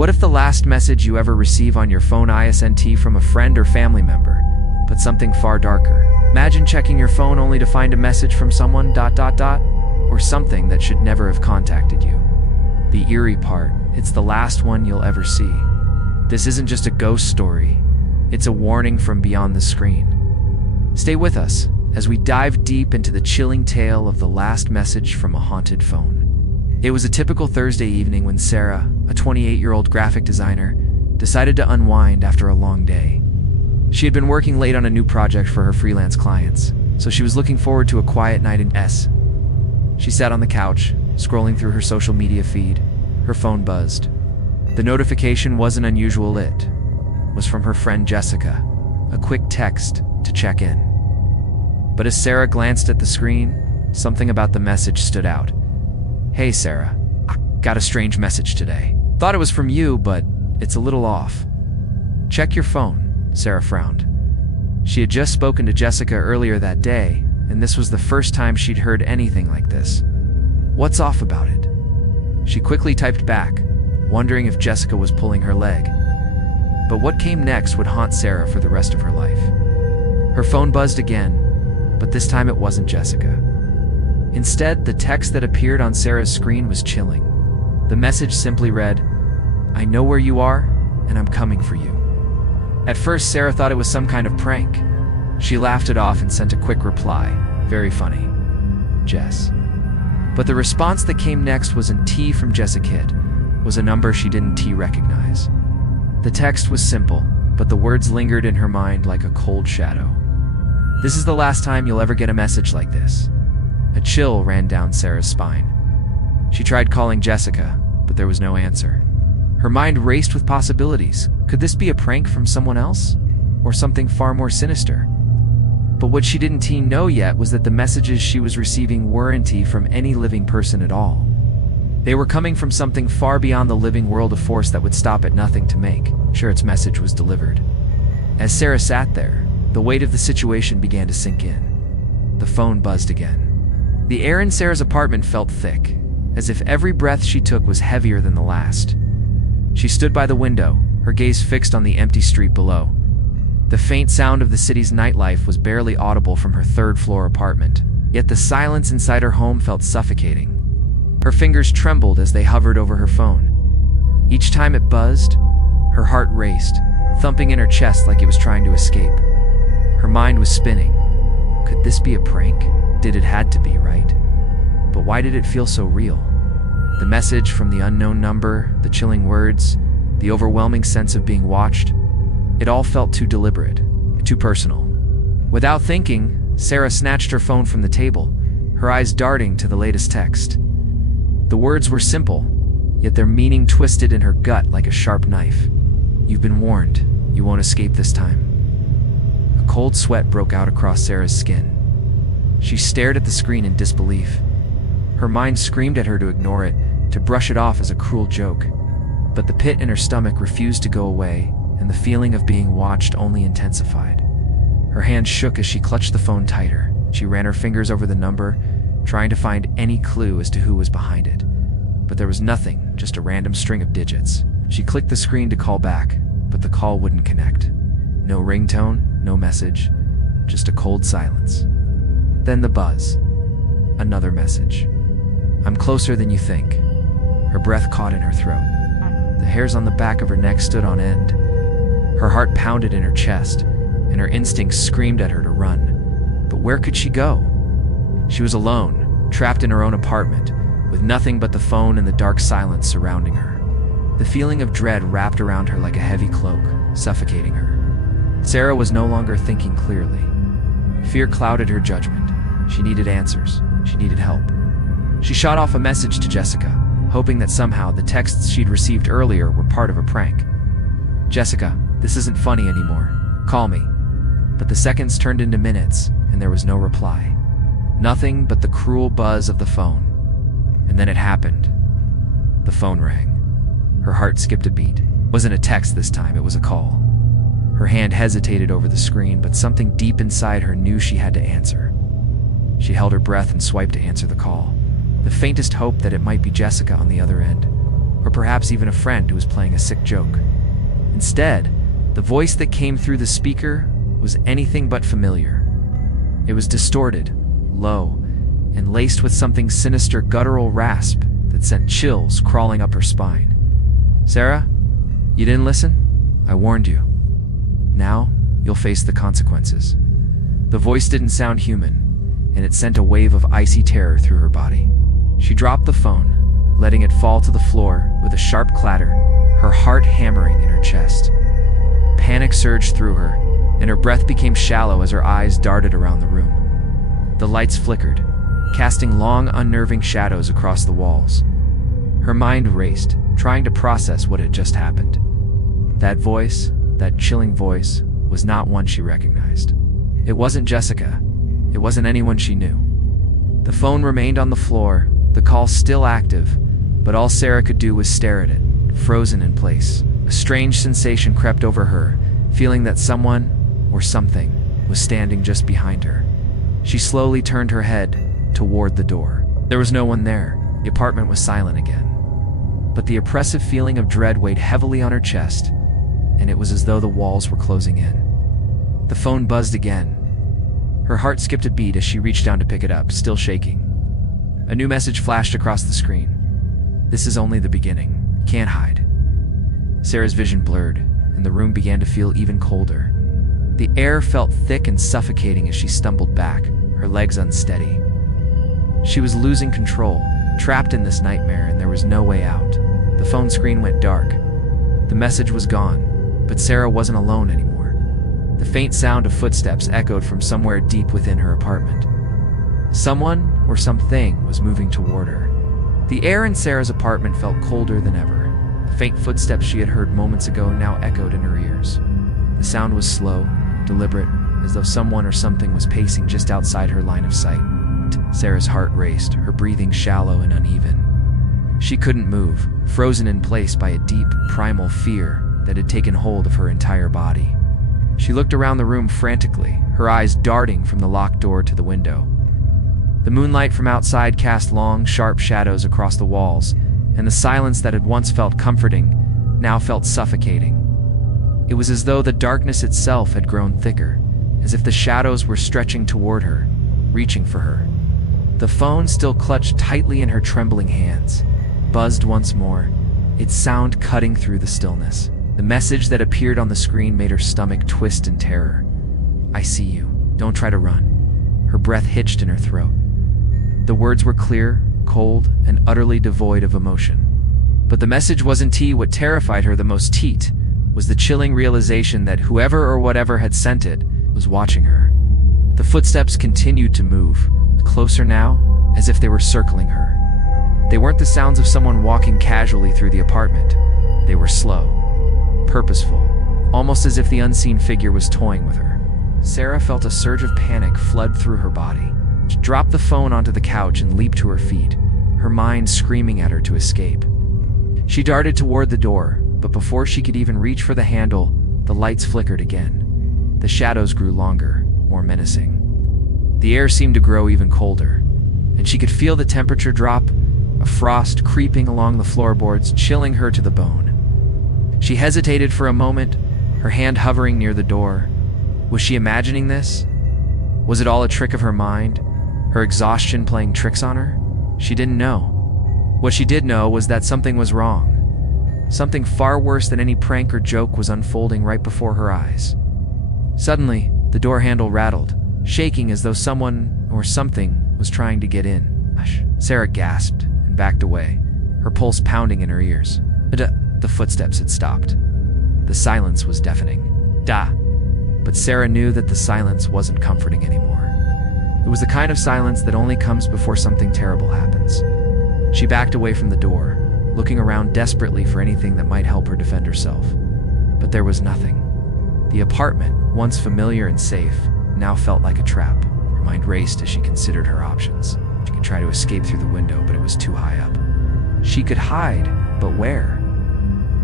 What if the last message you ever receive on your phone isn't from a friend or family member, but something far darker? Imagine checking your phone only to find a message from someone ... or something that should never have contacted you. The eerie part, it's the last one you'll ever see. This isn't just a ghost story, it's a warning from beyond the screen. Stay with us as we dive deep into the chilling tale of the last message from a haunted phone. It was a typical Thursday evening when Sarah, a 28-year-old graphic designer, decided to unwind after a long day. She had been working late on a new project for her freelance clients, so she was looking forward to a quiet night in S. She sat on the couch, scrolling through her social media feed. Her phone buzzed. The notification wasn't unusual, it was from her friend Jessica, a quick text to check in. But as Sarah glanced at the screen, something about the message stood out. "Hey Sarah, got a strange message today. Thought it was from you, but it's a little off." "Check your phone," Sarah frowned. She had just spoken to Jessica earlier that day, and this was the first time she'd heard anything like this. "What's off about it?" She quickly typed back, wondering if Jessica was pulling her leg. But what came next would haunt Sarah for the rest of her life. Her phone buzzed again, but this time it wasn't Jessica. Instead, the text that appeared on Sarah's screen was chilling. The message simply read, "I know where you are, and I'm coming for you." At first, Sarah thought it was some kind of prank. She laughed it off and sent a quick reply, "Very funny, Jess." But the response that came next wasn't T from Jessica, was a number she didn't recognize. The text was simple, but the words lingered in her mind like a cold shadow. "This is the last time you'll ever get a message like this." A chill ran down Sarah's spine. She tried calling Jessica, but there was no answer. Her mind raced with possibilities. Could this be a prank from someone else? Or something far more sinister? But what she didn't know yet was that the messages she was receiving weren't from any living person at all. They were coming from something far beyond the living world, a force that would stop at nothing to make sure its message was delivered. As Sarah sat there, the weight of the situation began to sink in. The phone buzzed again. The air in Sarah's apartment felt thick, as if every breath she took was heavier than the last. She stood by the window, her gaze fixed on the empty street below. The faint sound of the city's nightlife was barely audible from her third-floor apartment, yet the silence inside her home felt suffocating. Her fingers trembled as they hovered over her phone. Each time it buzzed, her heart raced, thumping in her chest like it was trying to escape. Her mind was spinning. Could this be a prank? It had to be, right? But why did it feel so real? The message from the unknown number, the chilling words, the overwhelming sense of being watched, it all felt too deliberate, too personal. Without thinking, Sarah snatched her phone from the table, her eyes darting to the latest text. The words were simple, yet their meaning twisted in her gut like a sharp knife. "You've been warned. You won't escape this time." A cold sweat broke out across Sarah's skin. She stared at the screen in disbelief. Her mind screamed at her to ignore it, to brush it off as a cruel joke. But the pit in her stomach refused to go away, and the feeling of being watched only intensified. Her hand shook as she clutched the phone tighter. She ran her fingers over the number, trying to find any clue as to who was behind it. But there was nothing, just a random string of digits. She clicked the screen to call back, but the call wouldn't connect. No ringtone, no message, just a cold silence. Then the buzz. Another message. "I'm closer than you think." Her breath caught in her throat. The hairs on the back of her neck stood on end. Her heart pounded in her chest, and her instincts screamed at her to run. But where could she go? She was alone, trapped in her own apartment, with nothing but the phone and the dark silence surrounding her. The feeling of dread wrapped around her like a heavy cloak, suffocating her. Sarah was no longer thinking clearly. Fear clouded her judgment. She needed answers. She needed help. She shot off a message to Jessica, hoping that somehow the texts she'd received earlier were part of a prank. "Jessica, this isn't funny anymore. Call me." But the seconds turned into minutes, and there was no reply. Nothing but the cruel buzz of the phone. And then it happened. The phone rang. Her heart skipped a beat. It wasn't a text this time, it was a call. Her hand hesitated over the screen, but something deep inside her knew she had to answer. She held her breath and swiped to answer the call, the faintest hope that it might be Jessica on the other end. or perhaps even a friend who was playing a sick joke. Instead, the voice that came through the speaker was anything but familiar. It was distorted, low, and laced with something sinister guttural rasp that sent chills crawling up her spine. "Sarah, you didn't listen? I warned you. Now, you'll face the consequences." The voice didn't sound human, and it sent a wave of icy terror through her body. She dropped the phone, letting it fall to the floor with a sharp clatter, her heart hammering in her chest. Panic surged through her, and her breath became shallow as her eyes darted around the room. The lights flickered, casting long, unnerving shadows across the walls. Her mind raced, trying to process what had just happened. That voice, that chilling voice, was not one she recognized. It wasn't Jessica. It wasn't anyone she knew. The phone remained on the floor, the call still active, but all Sarah could do was stare at it, frozen in place. A strange sensation crept over her, feeling that someone, or something, was standing just behind her. She slowly turned her head toward the door. There was no one there. The apartment was silent again. But the oppressive feeling of dread weighed heavily on her chest, and it was as though the walls were closing in. The phone buzzed again. Her heart skipped a beat as she reached down to pick it up, still shaking. A new message flashed across the screen. "This is only the beginning. Can't hide." Sarah's vision blurred, and the room began to feel even colder. The air felt thick and suffocating as she stumbled back, her legs unsteady. She was losing control, trapped in this nightmare, and there was no way out. The phone screen went dark. The message was gone, but Sarah wasn't alone anymore. The faint sound of footsteps echoed from somewhere deep within her apartment. Someone or something was moving toward her. The air in Sarah's apartment felt colder than ever. The faint footsteps she had heard moments ago now echoed in her ears. The sound was slow, deliberate, as though someone or something was pacing just outside her line of sight. Sarah's heart raced, her breathing shallow and uneven. She couldn't move, frozen in place by a deep, primal fear that had taken hold of her entire body. She looked around the room frantically, her eyes darting from the locked door to the window. The moonlight from outside cast long, sharp shadows across the walls, and the silence that had once felt comforting now felt suffocating. It was as though the darkness itself had grown thicker, as if the shadows were stretching toward her, reaching for her. The phone, still clutched tightly in her trembling hands, buzzed once more, its sound cutting through the stillness. The message that appeared on the screen made her stomach twist in terror. "I see you. Don't try to run." Her breath hitched in her throat. The words were clear, cold, and utterly devoid of emotion. But the message wasn't what terrified her the most. Was the chilling realization that whoever or whatever had sent it was watching her. The footsteps continued to move, closer now, as if they were circling her. They weren't the sounds of someone walking casually through the apartment. They were slow, purposeful, almost as if the unseen figure was toying with her. Sarah felt a surge of panic flood through her body. She dropped the phone onto the couch and leaped to her feet, her mind screaming at her to escape. She darted toward the door, but before she could even reach for the handle, the lights flickered again. The shadows grew longer, more menacing. The air seemed to grow even colder, and she could feel the temperature drop, a frost creeping along the floorboards, chilling her to the bone. She hesitated for a moment, her hand hovering near the door. Was she imagining this? Was it all a trick of her mind, her exhaustion playing tricks on her? She didn't know. What she did know was that something was wrong. Something far worse than any prank or joke was unfolding right before her eyes. Suddenly, the door handle rattled, shaking as though someone or something was trying to get in. "Hush." Sarah gasped and backed away, her pulse pounding in her ears. The footsteps had stopped. The silence was deafening. But Sarah knew that the silence wasn't comforting anymore. It was the kind of silence that only comes before something terrible happens. She backed away from the door, looking around desperately for anything that might help her defend herself. But there was nothing. The apartment, once familiar and safe, now felt like a trap. Her mind raced as she considered her options. She could try to escape through the window, but it was too high up. She could hide, but where?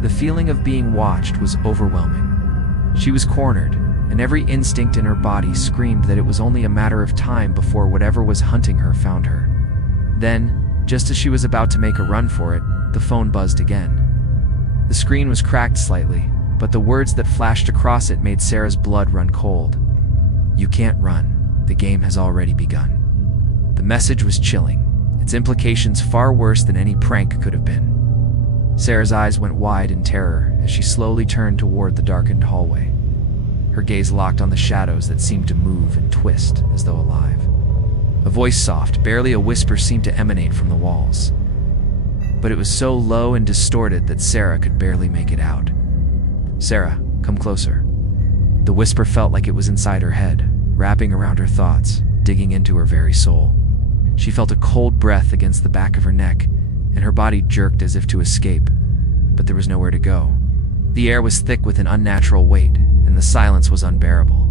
The feeling of being watched was overwhelming. She was cornered, and every instinct in her body screamed that it was only a matter of time before whatever was hunting her found her. Then, just as she was about to make a run for it, The phone buzzed again. The screen was cracked slightly, but the words that flashed across it made Sarah's blood run cold. "You can't run. The game has already begun." The message was chilling, its implications far worse than any prank could have been. Sarah's eyes went wide in terror as she slowly turned toward the darkened hallway. Her gaze locked on the shadows that seemed to move and twist as though alive. A voice, soft, barely a whisper, seemed to emanate from the walls. But it was so low and distorted that Sarah could barely make it out. "Sarah, come closer." The whisper felt like it was inside her head, wrapping around her thoughts, digging into her very soul. She felt a cold breath against the back of her neck, and her body jerked as if to escape, but there was nowhere to go. The air was thick with an unnatural weight, and the silence was unbearable.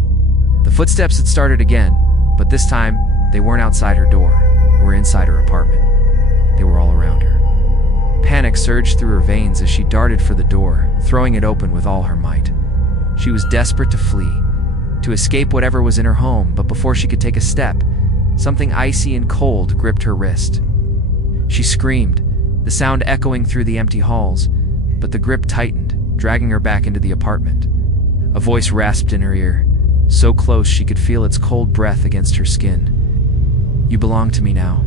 The footsteps had started again, but this time, they weren't outside her door, or inside her apartment. They were all around her. Panic surged through her veins as she darted for the door, throwing it open with all her might. She was desperate to flee, to escape whatever was in her home, but before she could take a step, something icy and cold gripped her wrist. She screamed, the sound echoing through the empty halls, but the grip tightened, dragging her back into the apartment. A voice rasped in her ear, so close she could feel its cold breath against her skin. "You belong to me now."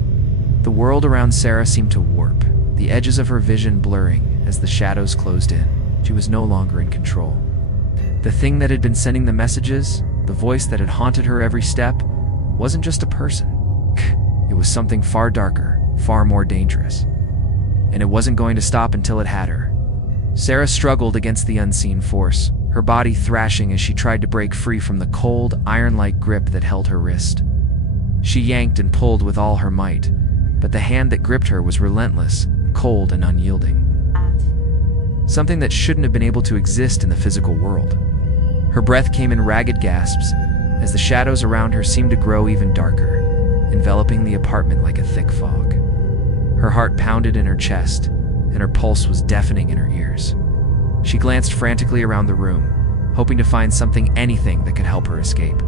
The world around Sarah seemed to warp, the edges of her vision blurring as the shadows closed in. She was no longer in control. The thing that had been sending the messages, the voice that had haunted her every step, wasn't just a person. It was something far darker, far more dangerous. And it wasn't going to stop until it had her. Sarah struggled against the unseen force, her body thrashing as she tried to break free from the cold, iron-like grip that held her wrist. She yanked and pulled with all her might, but the hand that gripped her was relentless, cold and unyielding. Something that shouldn't have been able to exist in the physical world. Her breath came in ragged gasps, as the shadows around her seemed to grow even darker, enveloping the apartment like a thick fog. Her heart pounded in her chest, and her pulse was deafening in her ears. She glanced frantically around the room, hoping to find something, anything that could help her escape.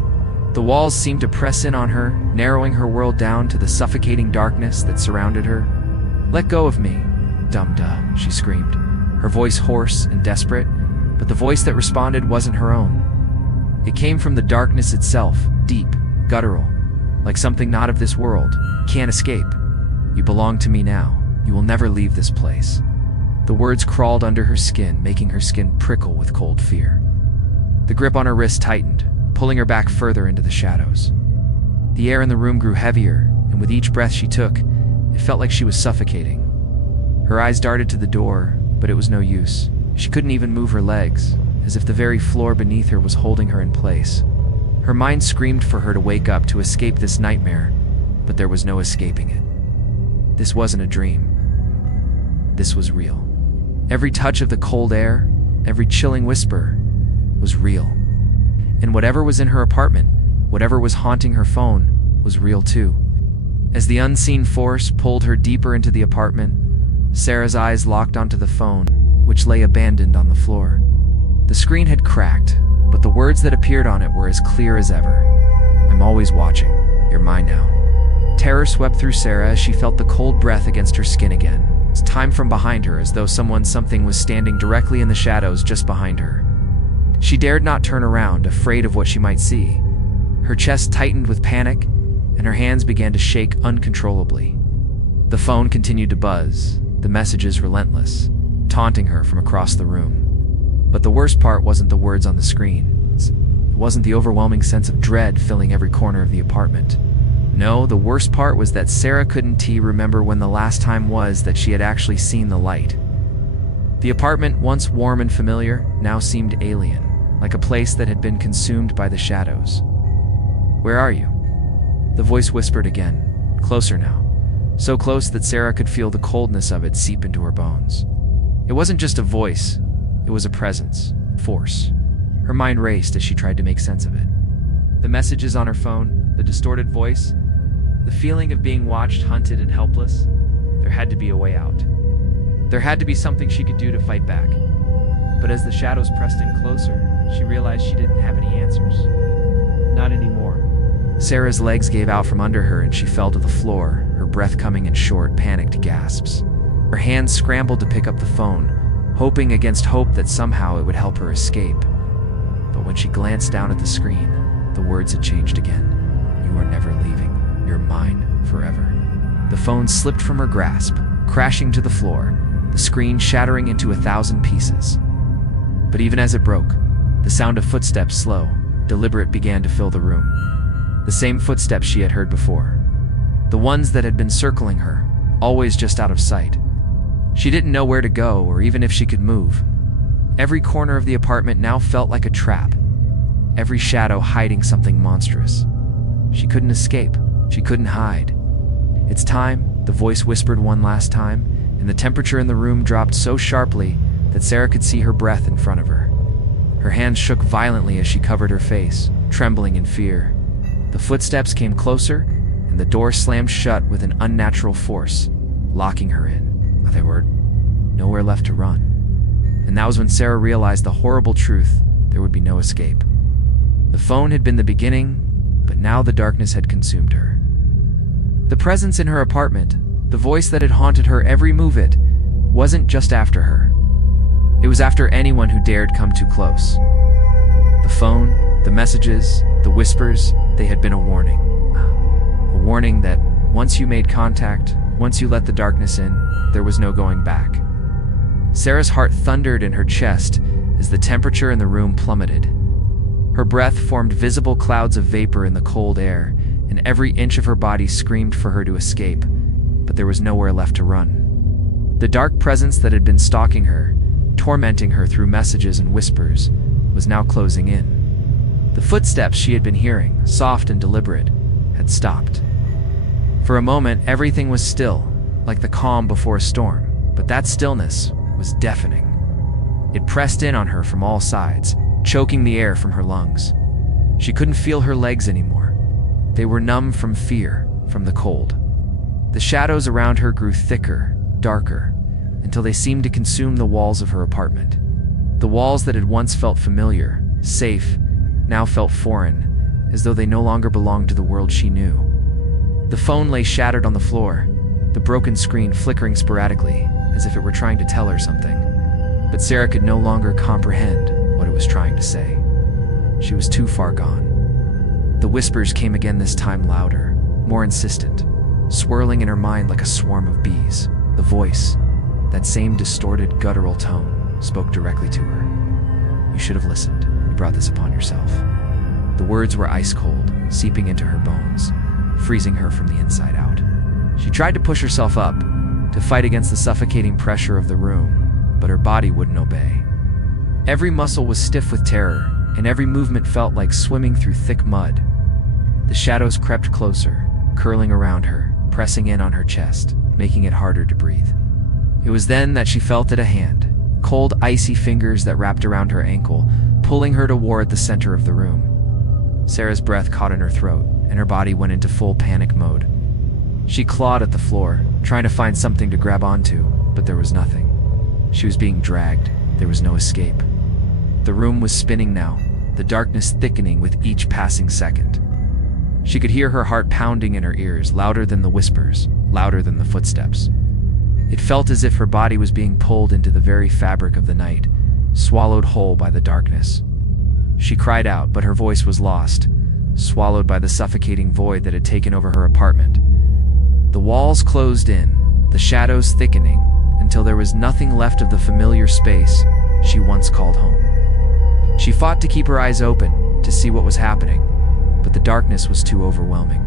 The walls seemed to press in on her, narrowing her world down to the suffocating darkness that surrounded her. "Let go of me, dum-duh," she screamed, her voice hoarse and desperate, but the voice that responded wasn't her own. It came from the darkness itself, deep, guttural, like something not of this world. "Can't escape. You belong to me now. You will never leave this place." The words crawled under her skin, making her skin prickle with cold fear. The grip on her wrist tightened, pulling her back further into the shadows. The air in the room grew heavier, and with each breath she took, it felt like she was suffocating. Her eyes darted to the door, but it was no use. She couldn't even move her legs, as if the very floor beneath her was holding her in place. Her mind screamed for her to wake up, to escape this nightmare, but there was no escaping it. This wasn't a dream. This was real. Every touch of the cold air, every chilling whisper, was real. And whatever was in her apartment, whatever was haunting her phone, was real too. As the unseen force pulled her deeper into the apartment, Sarah's eyes locked onto the phone, which lay abandoned on the floor. The screen had cracked, but the words that appeared on it were as clear as ever. "I'm always watching. You're mine now." Terror swept through Sarah as she felt the cold breath against her skin again. It's time from behind her, as though something was standing directly in the shadows just behind her. She dared not turn around, afraid of what she might see. Her chest tightened with panic, and her hands began to shake uncontrollably. The phone continued to buzz, the messages relentless, taunting her from across the room. But the worst part wasn't the words on the screen. It wasn't the overwhelming sense of dread filling every corner of the apartment. No, the worst part was that Sarah couldn't remember when the last time was that she had actually seen the light. The apartment, once warm and familiar, now seemed alien, like a place that had been consumed by the shadows. "Where are you?" The voice whispered again, closer now, so close that Sarah could feel the coldness of it seep into her bones. It wasn't just a voice, it was a presence, force. Her mind raced as she tried to make sense of it. The messages on her phone, the distorted voice, the feeling of being watched, hunted, and helpless. There had to be a way out. There had to be something she could do to fight back. But as the shadows pressed in closer, she realized she didn't have any answers. Not anymore. Sarah's legs gave out from under her and she fell to the floor, her breath coming in short, panicked gasps. Her hands scrambled to pick up the phone, hoping against hope that somehow it would help her escape. But when she glanced down at the screen, the words had changed again. "You are never leaving. You're mine forever." The phone slipped from her grasp, crashing to the floor, the screen shattering into 1,000 pieces. But even as it broke, the sound of footsteps, slow, deliberate, began to fill the room. The same footsteps she had heard before. The ones that had been circling her, always just out of sight. She didn't know where to go or even if she could move. Every corner of the apartment now felt like a trap, every shadow hiding something monstrous. She couldn't escape. She couldn't hide. "It's time," the voice whispered one last time, and the temperature in the room dropped so sharply that Sarah could see her breath in front of her. Her hands shook violently as she covered her face, trembling in fear. The footsteps came closer, and the door slammed shut with an unnatural force, locking her in. There were nowhere left to run. And that was when Sarah realized the horrible truth: there would be no escape. The phone had been the beginning, but now the darkness had consumed her. The presence in her apartment, the voice that had haunted her every move, it wasn't just after her. It was after anyone who dared come too close. The phone, the messages, the whispers, they had been a warning. A warning that once you made contact, once you let the darkness in, there was no going back. Sarah's heart thundered in her chest as the temperature in the room plummeted. Her breath formed visible clouds of vapor in the cold air, and every inch of her body screamed for her to escape, but there was nowhere left to run. The dark presence that had been stalking her, tormenting her through messages and whispers, was now closing in. The footsteps she had been hearing, soft and deliberate, had stopped. For a moment, everything was still, like the calm before a storm, but that stillness was deafening. It pressed in on her from all sides, choking the air from her lungs. She couldn't feel her legs anymore. They were numb from fear, from the cold. The shadows around her grew thicker, darker, until they seemed to consume the walls of her apartment. The walls that had once felt familiar, safe, now felt foreign, as though they no longer belonged to the world she knew. The phone lay shattered on the floor, the broken screen flickering sporadically, as if it were trying to tell her something. But Sarah could no longer comprehend what it was trying to say. She was too far gone. The whispers came again, this time louder, more insistent, swirling in her mind like a swarm of bees. The voice, that same distorted, guttural tone, spoke directly to her. "You should have listened. You brought this upon yourself." The words were ice cold, seeping into her bones, freezing her from the inside out. She tried to push herself up, to fight against the suffocating pressure of the room, but her body wouldn't obey. Every muscle was stiff with terror, and every movement felt like swimming through thick mud. The shadows crept closer, curling around her, pressing in on her chest, making it harder to breathe. It was then that she felt at a hand, cold, icy fingers that wrapped around her ankle, pulling her toward the center of the room. Sarah's breath caught in her throat, and her body went into full panic mode. She clawed at the floor, trying to find something to grab onto, but there was nothing. She was being dragged. There was no escape. The room was spinning now, the darkness thickening with each passing second. She could hear her heart pounding in her ears, louder than the whispers, louder than the footsteps. It felt as if her body was being pulled into the very fabric of the night, swallowed whole by the darkness. She cried out, but her voice was lost, swallowed by the suffocating void that had taken over her apartment. The walls closed in, the shadows thickening, until there was nothing left of the familiar space she once called home. She fought to keep her eyes open, to see what was happening, but the darkness was too overwhelming.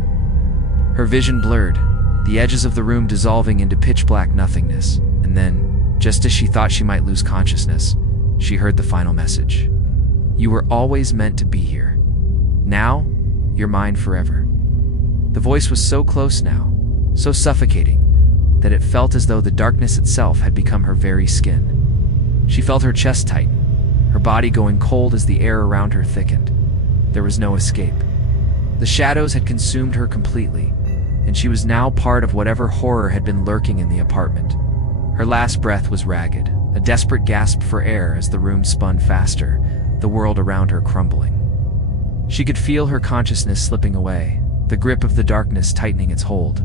Her vision blurred, the edges of the room dissolving into pitch-black nothingness, and then, just as she thought she might lose consciousness, she heard the final message. "You were always meant to be here. Now, you're mine forever." The voice was so close now, so suffocating, that it felt as though the darkness itself had become her very skin. She felt her chest tighten, her body going cold as the air around her thickened. There was no escape. The shadows had consumed her completely, and she was now part of whatever horror had been lurking in the apartment. Her last breath was ragged, a desperate gasp for air as the room spun faster, the world around her crumbling. She could feel her consciousness slipping away, the grip of the darkness tightening its hold.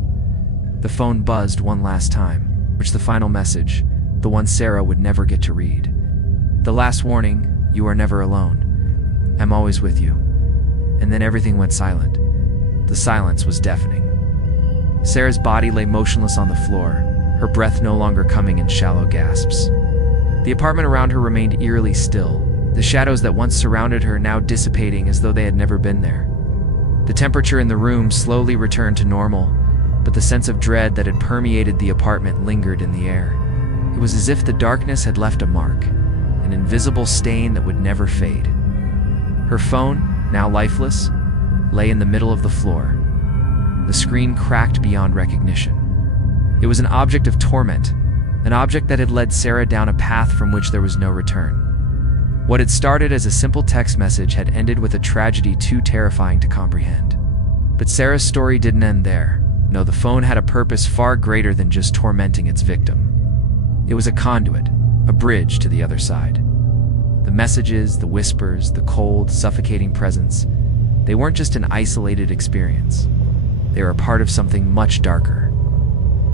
The phone buzzed one last time, which the final message, the one Sarah would never get to read. The last warning, "You are never alone. I'm always with you." And then everything went silent. The silence was deafening. Sarah's body lay motionless on the floor, her breath no longer coming in shallow gasps. The apartment around her remained eerily still, the shadows that once surrounded her now dissipating as though they had never been there. The temperature in the room slowly returned to normal, but the sense of dread that had permeated the apartment lingered in the air. It was as if the darkness had left a mark, an invisible stain that would never fade. Her phone, now lifeless, lay in the middle of the floor. The screen cracked beyond recognition. It was an object of torment, an object that had led Sarah down a path from which there was no return. What had started as a simple text message had ended with a tragedy too terrifying to comprehend. But Sarah's story didn't end there. No, the phone had a purpose far greater than just tormenting its victim. It was a conduit, a bridge to the other side. The messages, the whispers, the cold, suffocating presence, they weren't just an isolated experience. They were a part of something much darker.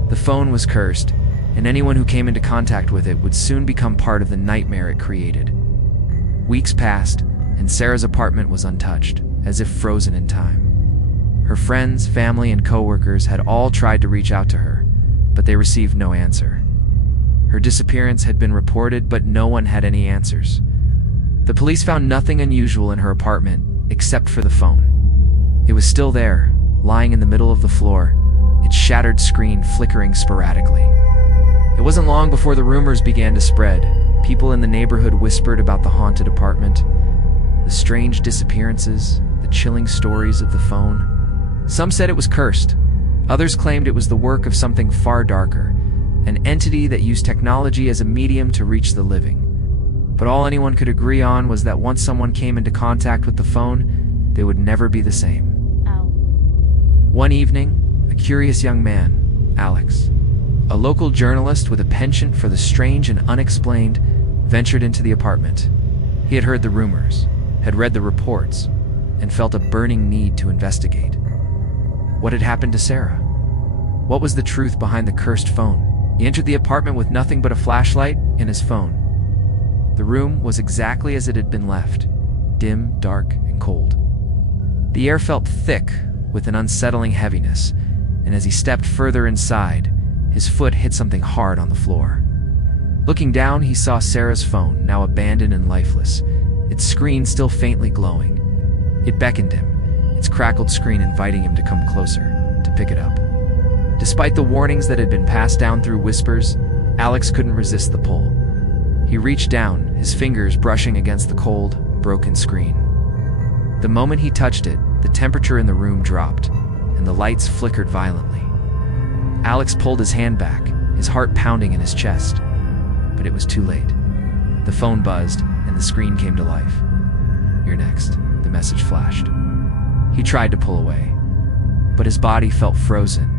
The phone was cursed, and anyone who came into contact with it would soon become part of the nightmare it created. Weeks passed, and Sarah's apartment was untouched, as if frozen in time. Her friends, family, and coworkers had all tried to reach out to her, but they received no answer. Her disappearance had been reported, but no one had any answers. The police found nothing unusual in her apartment, except for the phone. It was still there, lying in the middle of the floor, its shattered screen flickering sporadically. It wasn't long before the rumors began to spread. People in the neighborhood whispered about the haunted apartment, the strange disappearances, the chilling stories of the phone. Some said it was cursed. Others claimed it was the work of something far darker, an entity that used technology as a medium to reach the living. But all anyone could agree on was that once someone came into contact with the phone, they would never be the same. One evening, a curious young man, Alex, a local journalist with a penchant for the strange and unexplained, ventured into the apartment. He had heard the rumors, had read the reports, and felt a burning need to investigate. What had happened to Sarah? What was the truth behind the cursed phone? He entered the apartment with nothing but a flashlight and his phone. The room was exactly as it had been left, dim, dark, and cold. The air felt thick with an unsettling heaviness, and as he stepped further inside, his foot hit something hard on the floor. Looking down, he saw Sarah's phone, now abandoned and lifeless, its screen still faintly glowing. It beckoned him, its crackled screen inviting him to come closer, to pick it up. Despite the warnings that had been passed down through whispers, Alex couldn't resist the pull. He reached down, his fingers brushing against the cold, broken screen. The moment he touched it, the temperature in the room dropped, and the lights flickered violently. Alex pulled his hand back, his heart pounding in his chest. But it was too late. The phone buzzed, and the screen came to life. "You're next," the message flashed. He tried to pull away, but his body felt frozen,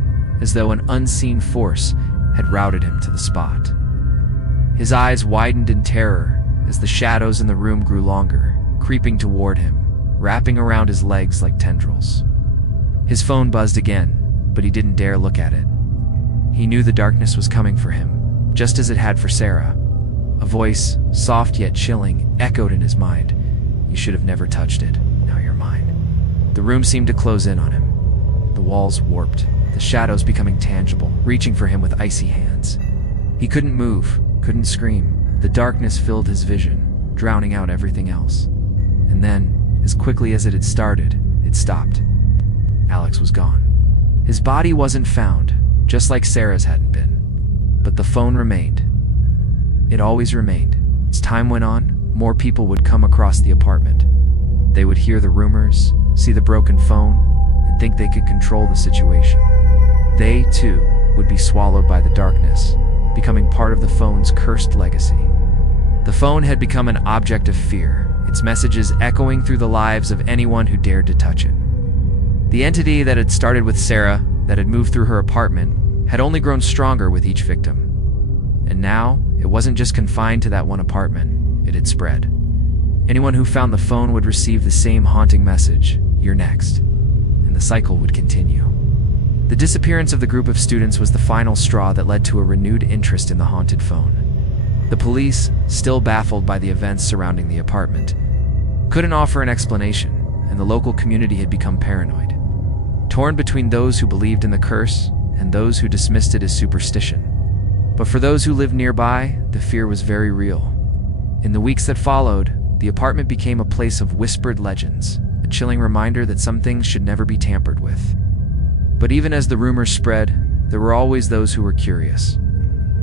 as though an unseen force had routed him to the spot. His eyes widened in terror as the shadows in the room grew longer, creeping toward him, wrapping around his legs like tendrils. His phone buzzed again, but he didn't dare look at it. He knew the darkness was coming for him, just as it had for Sarah. A voice, soft yet chilling, echoed in his mind. "You should have never touched it. Now you're mine." The room seemed to close in on him. The walls warped, the shadows becoming tangible, reaching for him with icy hands. He couldn't move, couldn't scream. The darkness filled his vision, drowning out everything else. And then, as quickly as it had started, it stopped. Alex was gone. His body wasn't found, just like Sarah's hadn't been. But the phone remained. It always remained. As time went on, more people would come across the apartment. They would hear the rumors, see the broken phone, and think they could control the situation. They, too, would be swallowed by the darkness, becoming part of the phone's cursed legacy. The phone had become an object of fear, its messages echoing through the lives of anyone who dared to touch it. The entity that had started with Sarah, that had moved through her apartment, had only grown stronger with each victim. And now, it wasn't just confined to that one apartment, it had spread. Anyone who found the phone would receive the same haunting message, "You're next." And the cycle would continue. The disappearance of the group of students was the final straw that led to a renewed interest in the haunted phone. The police, still baffled by the events surrounding the apartment, couldn't offer an explanation, and the local community had become paranoid, torn between those who believed in the curse and those who dismissed it as superstition. But for those who lived nearby, the fear was very real. In the weeks that followed, the apartment became a place of whispered legends, a chilling reminder that some things should never be tampered with. But even as the rumors spread, there were always those who were curious,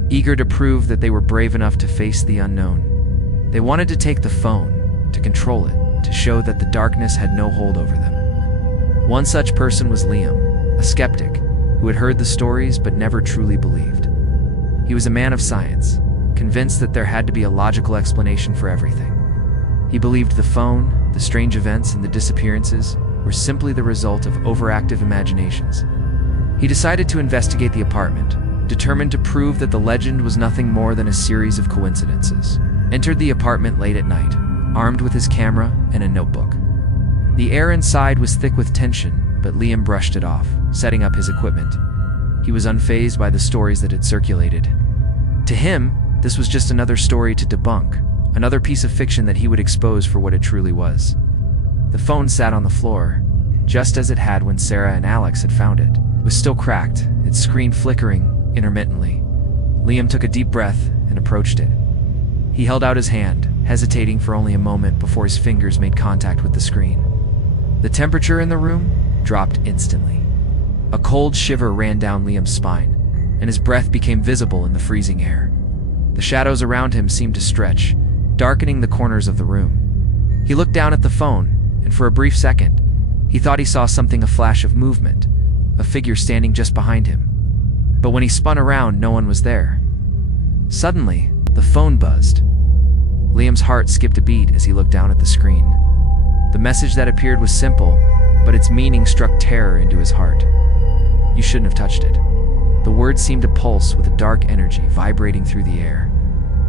eager to prove that they were brave enough to face the unknown. They wanted to take the phone, to control it, to show that the darkness had no hold over them. One such person was Liam, a skeptic who had heard the stories but never truly believed. He was a man of science, convinced that there had to be a logical explanation for everything. He believed the phone, the strange events, and the disappearances were simply the result of overactive imaginations. He decided to investigate the apartment, determined to prove that the legend was nothing more than a series of coincidences. Entered the apartment late at night, armed with his camera and a notebook. The air inside was thick with tension, but Liam brushed it off, setting up his equipment. He was unfazed by the stories that had circulated. To him, this was just another story to debunk, another piece of fiction that he would expose for what it truly was. The phone sat on the floor, just as it had when Sarah and Alex had found it. It was still cracked, its screen flickering intermittently. Liam took a deep breath and approached it. He held out his hand, hesitating for only a moment before his fingers made contact with the screen. The temperature in the room dropped instantly. A cold shiver ran down Liam's spine, and his breath became visible in the freezing air. The shadows around him seemed to stretch, darkening the corners of the room. He looked down at the phone, and for a brief second, he thought he saw something, a flash of movement, a figure standing just behind him. But when he spun around, no one was there. Suddenly, the phone buzzed. Liam's heart skipped a beat as he looked down at the screen. The message that appeared was simple, but its meaning struck terror into his heart. "You shouldn't have touched it." The words seemed to pulse with a dark energy vibrating through the air.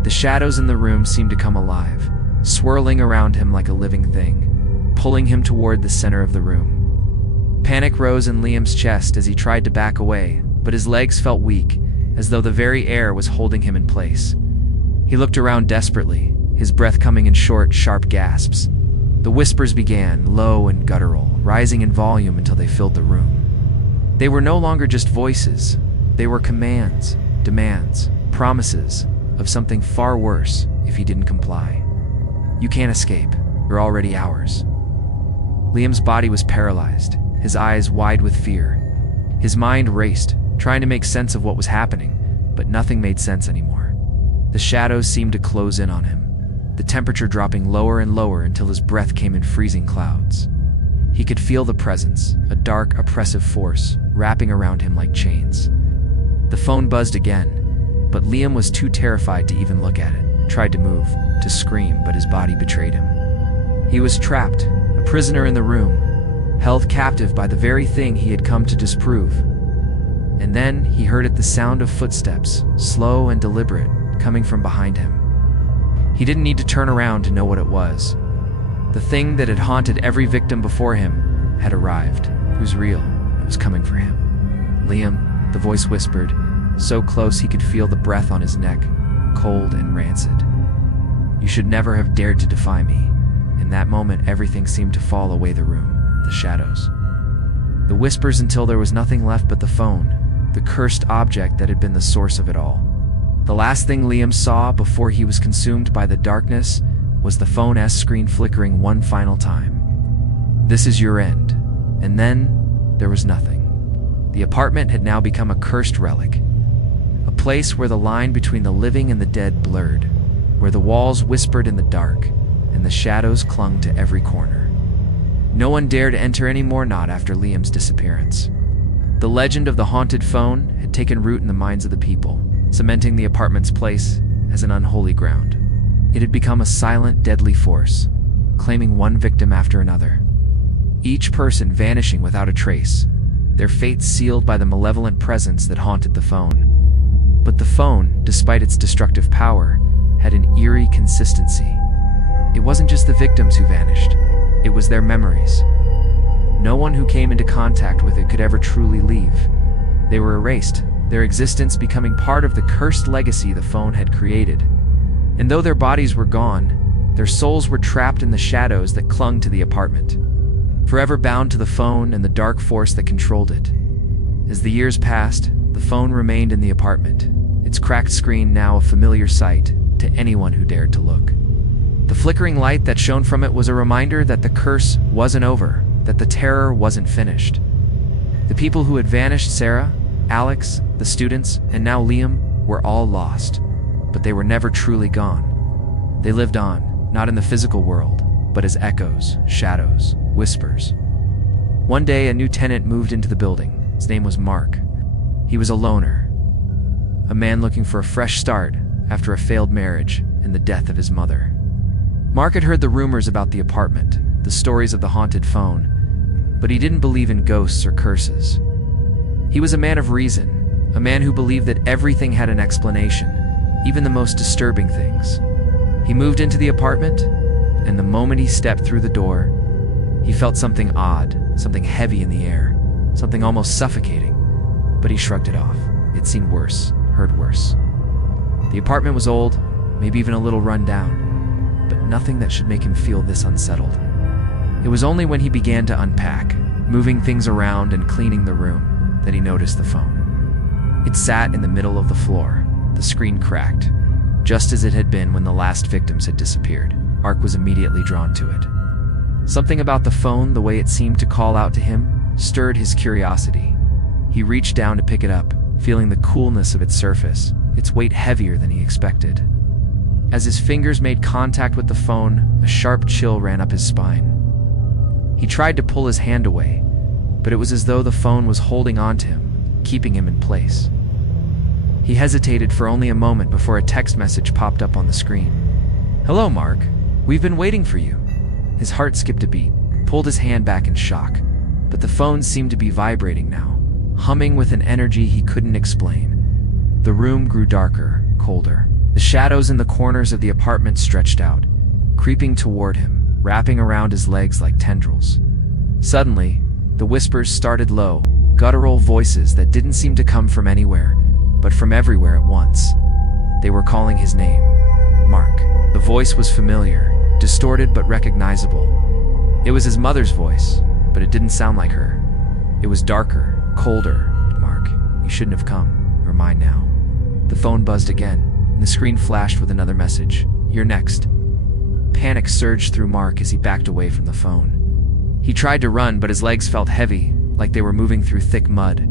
The shadows in the room seemed to come alive, swirling around him like a living thing, pulling him toward the center of the room. Panic rose in Liam's chest as he tried to back away, but his legs felt weak, as though the very air was holding him in place. He looked around desperately, his breath coming in short, sharp gasps. The whispers began, low and guttural, rising in volume until they filled the room. They were no longer just voices. They were commands, demands, promises of something far worse if he didn't comply. "You can't escape. You're already ours." Liam's body was paralyzed, his eyes wide with fear. His mind raced, trying to make sense of what was happening, but nothing made sense anymore. The shadows seemed to close in on him, the temperature dropping lower and lower until his breath came in freezing clouds. He could feel the presence, a dark, oppressive force, wrapping around him like chains. The phone buzzed again, but Liam was too terrified to even look at it. Tried to move, to scream, but his body betrayed him. He was trapped, a prisoner in the room, held captive by the very thing he had come to disprove. And then he heard the sound of footsteps, slow and deliberate, coming from behind him. He didn't need to turn around to know what it was. The thing that had haunted every victim before him had arrived. It was real. It was coming for him. "Liam," the voice whispered, so close he could feel the breath on his neck, cold and rancid. "You should never have dared to defy me." In that moment, everything seemed to fall away the room, the shadows. The whispers until there was nothing left but the phone, the cursed object that had been the source of it all. The last thing Liam saw before he was consumed by the darkness was the phone's screen flickering one final time. "This is your end." And then, there was nothing. The apartment had now become a cursed relic, a place where the line between the living and the dead blurred, where the walls whispered in the dark, and the shadows clung to every corner. No one dared enter anymore, not after Liam's disappearance. The legend of the haunted phone had taken root in the minds of the people, cementing the apartment's place as an unholy ground. It had become a silent, deadly force, claiming one victim after another, each person vanishing without a trace, their fates sealed by the malevolent presence that haunted the phone. But the phone, despite its destructive power, had an eerie consistency. It wasn't just the victims who vanished, it was their memories. No one who came into contact with it could ever truly leave, They were erased, their existence becoming part of the cursed legacy the phone had created. And though their bodies were gone, their souls were trapped in the shadows that clung to the apartment, forever bound to the phone and the dark force that controlled it. As the years passed, the phone remained in the apartment, its cracked screen now a familiar sight to anyone who dared to look. The flickering light that shone from it was a reminder that the curse wasn't over, that the terror wasn't finished. The people who had vanished, Sarah, Alex, the students, and now Liam, were all lost. But they were never truly gone. They lived on, not in the physical world, but as echoes, shadows, whispers. One day, a new tenant moved into the building. His name was Mark. He was a loner, a man looking for a fresh start after a failed marriage and the death of his mother. Mark had heard the rumors about the apartment, the stories of the haunted phone, but he didn't believe in ghosts or curses. He was a man of reason, a man who believed that everything had an explanation, even the most disturbing things. He moved into the apartment, and the moment he stepped through the door, he felt something odd, something heavy in the air, something almost suffocating. But he shrugged it off. It seemed worse, heard worse. The apartment was old, maybe even a little run down, but nothing that should make him feel this unsettled. It was only when he began to unpack, moving things around and cleaning the room, that he noticed the phone. It sat in the middle of the floor, the screen cracked, just as it had been when the last victims had disappeared. Mark was immediately drawn to it. Something about the phone, the way it seemed to call out to him, stirred his curiosity. He reached down to pick it up, feeling the coolness of its surface, its weight heavier than he expected. As his fingers made contact with the phone, a sharp chill ran up his spine. He tried to pull his hand away, but it was as though the phone was holding on to him, keeping him in place. He hesitated for only a moment before a text message popped up on the screen. "Hello, Mark. We've been waiting for you." His heart skipped a beat, pulled his hand back in shock, but the phone seemed to be vibrating now, humming with an energy he couldn't explain. The room grew darker, colder. The shadows in the corners of the apartment stretched out, creeping toward him, wrapping around his legs like tendrils. Suddenly, the whispers started low, guttural voices that didn't seem to come from anywhere, but from everywhere at once. They were calling his name, Mark. The voice was familiar, distorted but recognizable. It was his mother's voice, but it didn't sound like her. It was darker, colder. "Mark, you shouldn't have come. You're mine now." The phone buzzed again, and the screen flashed with another message. "You're next." Panic surged through Mark as he backed away from the phone. He tried to run, but his legs felt heavy, like they were moving through thick mud.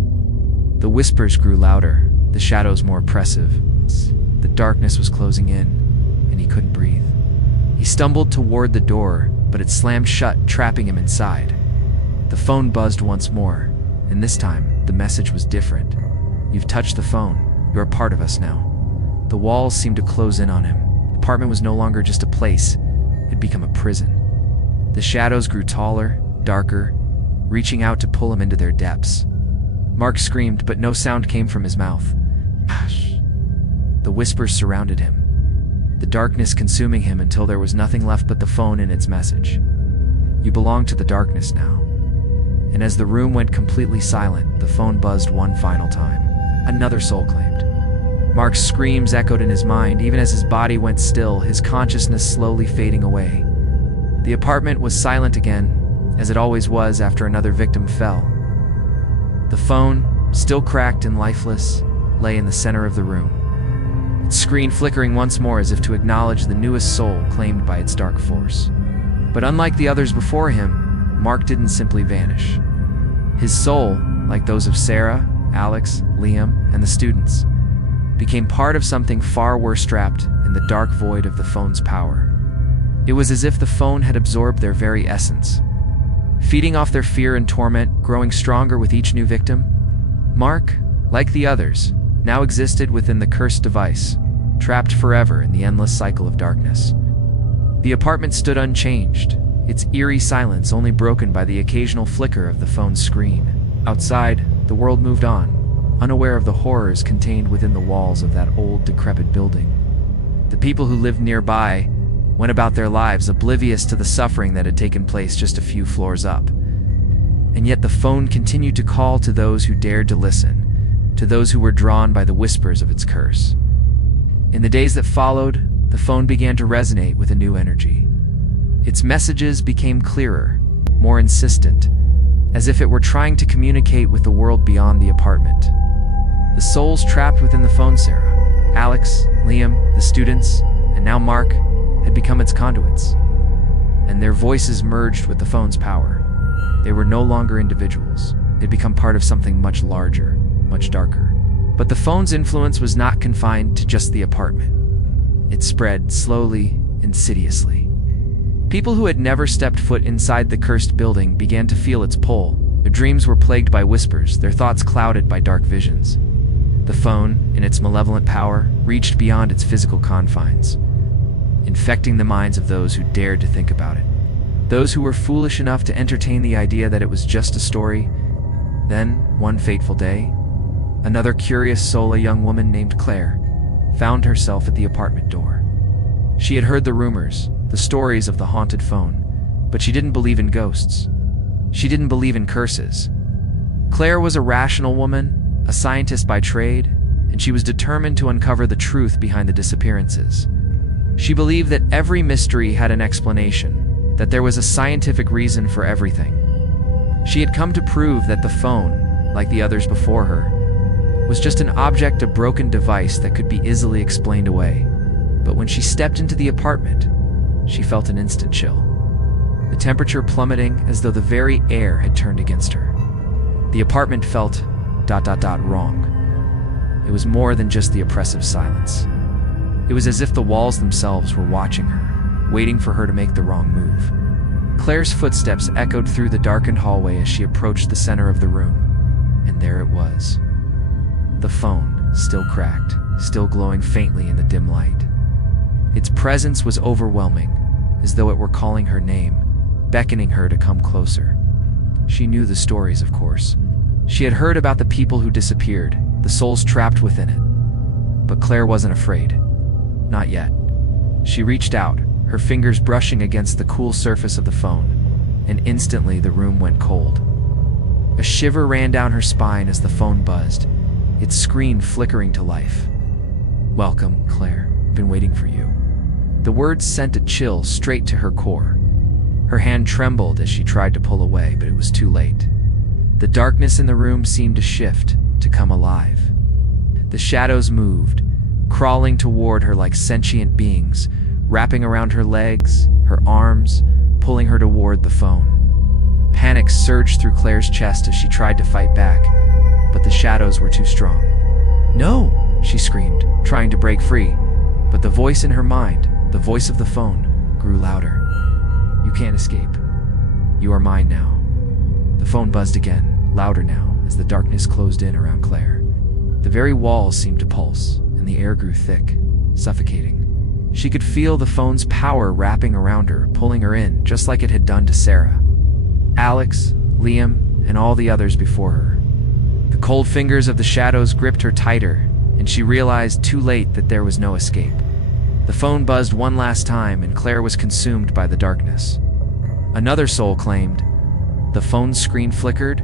The whispers grew louder, the shadows more oppressive. The darkness was closing in, and he couldn't breathe. He stumbled toward the door, but it slammed shut, trapping him inside. The phone buzzed once more, and this time, the message was different. "You've touched the phone. You're a part of us now." The walls seemed to close in on him. The apartment was no longer just a place. It had become a prison. The shadows grew taller, darker, reaching out to pull him into their depths. Mark screamed, but no sound came from his mouth. Hush. The whispers surrounded him, the darkness consuming him until there was nothing left but the phone and its message. "You belong to the darkness now." And as the room went completely silent, the phone buzzed one final time. Another soul claimed. Mark's screams echoed in his mind, even as his body went still, his consciousness slowly fading away. The apartment was silent again, as it always was after another victim fell. The phone, still cracked and lifeless, lay in the center of the room, its screen flickering once more as if to acknowledge the newest soul claimed by its dark force. But unlike the others before him, Mark didn't simply vanish. His soul, like those of Sarah, Alex, Liam, and the students, became part of something far worse, trapped in the dark void of the phone's power. It was as if the phone had absorbed their very essence, feeding off their fear and torment, growing stronger with each new victim. Mark, like the others, now existed within the cursed device, trapped forever in the endless cycle of darkness. The apartment stood unchanged, its eerie silence only broken by the occasional flicker of the phone's screen. Outside, the world moved on, unaware of the horrors contained within the walls of that old, decrepit building. The people who lived nearby went about their lives oblivious to the suffering that had taken place just a few floors up. And yet the phone continued to call to those who dared to listen, to those who were drawn by the whispers of its curse. In the days that followed, the phone began to resonate with a new energy. Its messages became clearer, more insistent, as if it were trying to communicate with the world beyond the apartment. The souls trapped within the phone, Sarah, Alex, Liam, the students, and now Mark, had become its conduits. And their voices merged with the phone's power. They were no longer individuals. They'd become part of something much larger, much darker. But the phone's influence was not confined to just the apartment. It spread slowly, insidiously. People who had never stepped foot inside the cursed building began to feel its pull. Their dreams were plagued by whispers, their thoughts clouded by dark visions. The phone, in its malevolent power, reached beyond its physical confines, infecting the minds of those who dared to think about it. Those who were foolish enough to entertain the idea that it was just a story. Then, one fateful day, another curious soul, a young woman named Claire, found herself at the apartment door. She had heard the rumors, the stories of the haunted phone, but she didn't believe in ghosts. She didn't believe in curses. Claire was a rational woman, a scientist by trade, and she was determined to uncover the truth behind the disappearances. She believed that every mystery had an explanation, that there was a scientific reason for everything. She had come to prove that the phone, like the others before her, was just an object, a broken device that could be easily explained away. But when she stepped into the apartment, she felt an instant chill, the temperature plummeting as though the very air had turned against her. The apartment felt ... wrong. It was more than just the oppressive silence. It was as if the walls themselves were watching her, waiting for her to make the wrong move. Claire's footsteps echoed through the darkened hallway as she approached the center of the room, and there it was. The phone, still cracked, still glowing faintly in the dim light. Its presence was overwhelming, as though it were calling her name, beckoning her to come closer. She knew the stories, of course. She had heard about the people who disappeared, the souls trapped within it. But Claire wasn't afraid. Not yet. She reached out, her fingers brushing against the cool surface of the phone, and instantly the room went cold. A shiver ran down her spine as the phone buzzed, its screen flickering to life. "Welcome, Claire. Been waiting for you." The words sent a chill straight to her core. Her hand trembled as she tried to pull away, but it was too late. The darkness in the room seemed to shift, to come alive. The shadows moved, crawling toward her like sentient beings, wrapping around her legs, her arms, pulling her toward the phone. Panic surged through Claire's chest as she tried to fight back, but the shadows were too strong. "No!" she screamed, trying to break free, but the voice in her mind, the voice of the phone, grew louder. "You can't escape. You are mine now." The phone buzzed again, louder now, as the darkness closed in around Claire. The very walls seemed to pulse, and the air grew thick, suffocating. She could feel the phone's power wrapping around her, pulling her in, just like it had done to Sarah, Alex, Liam, and all the others before her. The cold fingers of the shadows gripped her tighter, and she realized too late that there was no escape. The phone buzzed one last time, and Claire was consumed by the darkness. Another soul claimed. The phone's screen flickered,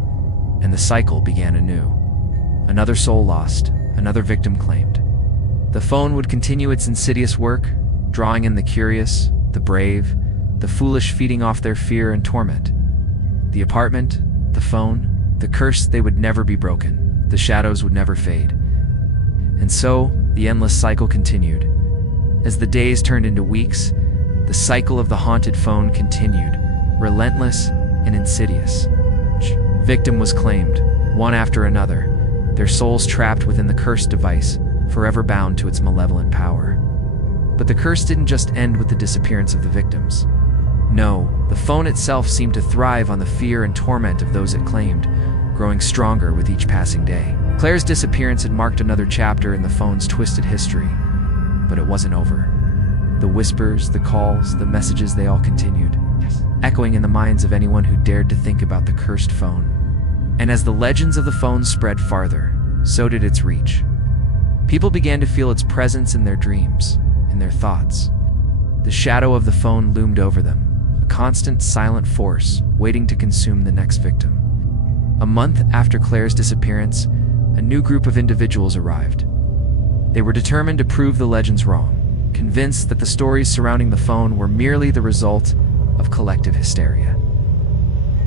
and the cycle began anew. Another soul lost, another victim claimed. The phone would continue its insidious work, drawing in the curious, the brave, the foolish, feeding off their fear and torment. The apartment, the phone, the curse, they would never be broken. The shadows would never fade. And so, the endless cycle continued. As the days turned into weeks, the cycle of the haunted phone continued, relentless and insidious. Victim was claimed, one after another, their souls trapped within the cursed device, forever bound to its malevolent power. But the curse didn't just end with the disappearance of the victims. No, the phone itself seemed to thrive on the fear and torment of those it claimed, growing stronger with each passing day. Claire's disappearance had marked another chapter in the phone's twisted history, but it wasn't over. The whispers, the calls, the messages, they all continued, echoing in the minds of anyone who dared to think about the cursed phone. And as the legends of the phone spread farther, so did its reach. People began to feel its presence in their dreams, in their thoughts. The shadow of the phone loomed over them, a constant, silent force waiting to consume the next victim. A month after Claire's disappearance, a new group of individuals arrived. They were determined to prove the legends wrong, convinced that the stories surrounding the phone were merely the result of collective hysteria.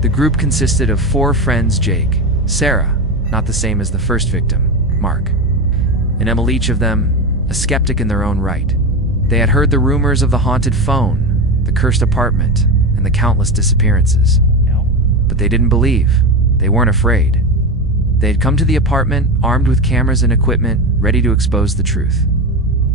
The group consisted of 4 friends: Jake, Sarah, not the same as the first victim, Mark, and Emily, each of them a skeptic in their own right. They had heard the rumors of the haunted phone, the cursed apartment, and the countless disappearances. But they didn't believe. They weren't afraid. They had come to the apartment armed with cameras and equipment, ready to expose the truth.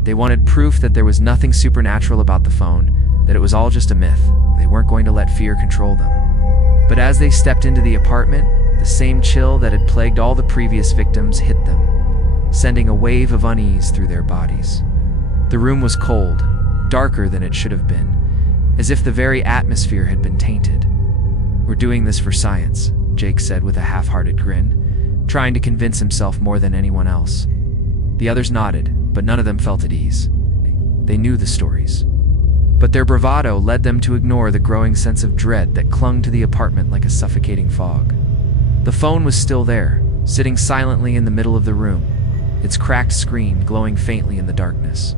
They wanted proof that there was nothing supernatural about the phone, that it was all just a myth. They weren't going to let fear control them. But as they stepped into the apartment, the same chill that had plagued all the previous victims hit them, sending a wave of unease through their bodies. The room was cold, darker than it should have been, as if the very atmosphere had been tainted. "We're doing this for science," Jake said with a half-hearted grin, trying to convince himself more than anyone else. The others nodded, but none of them felt at ease. They knew the stories. But their bravado led them to ignore the growing sense of dread that clung to the apartment like a suffocating fog. The phone was still there, sitting silently in the middle of the room, its cracked screen glowing faintly in the darkness.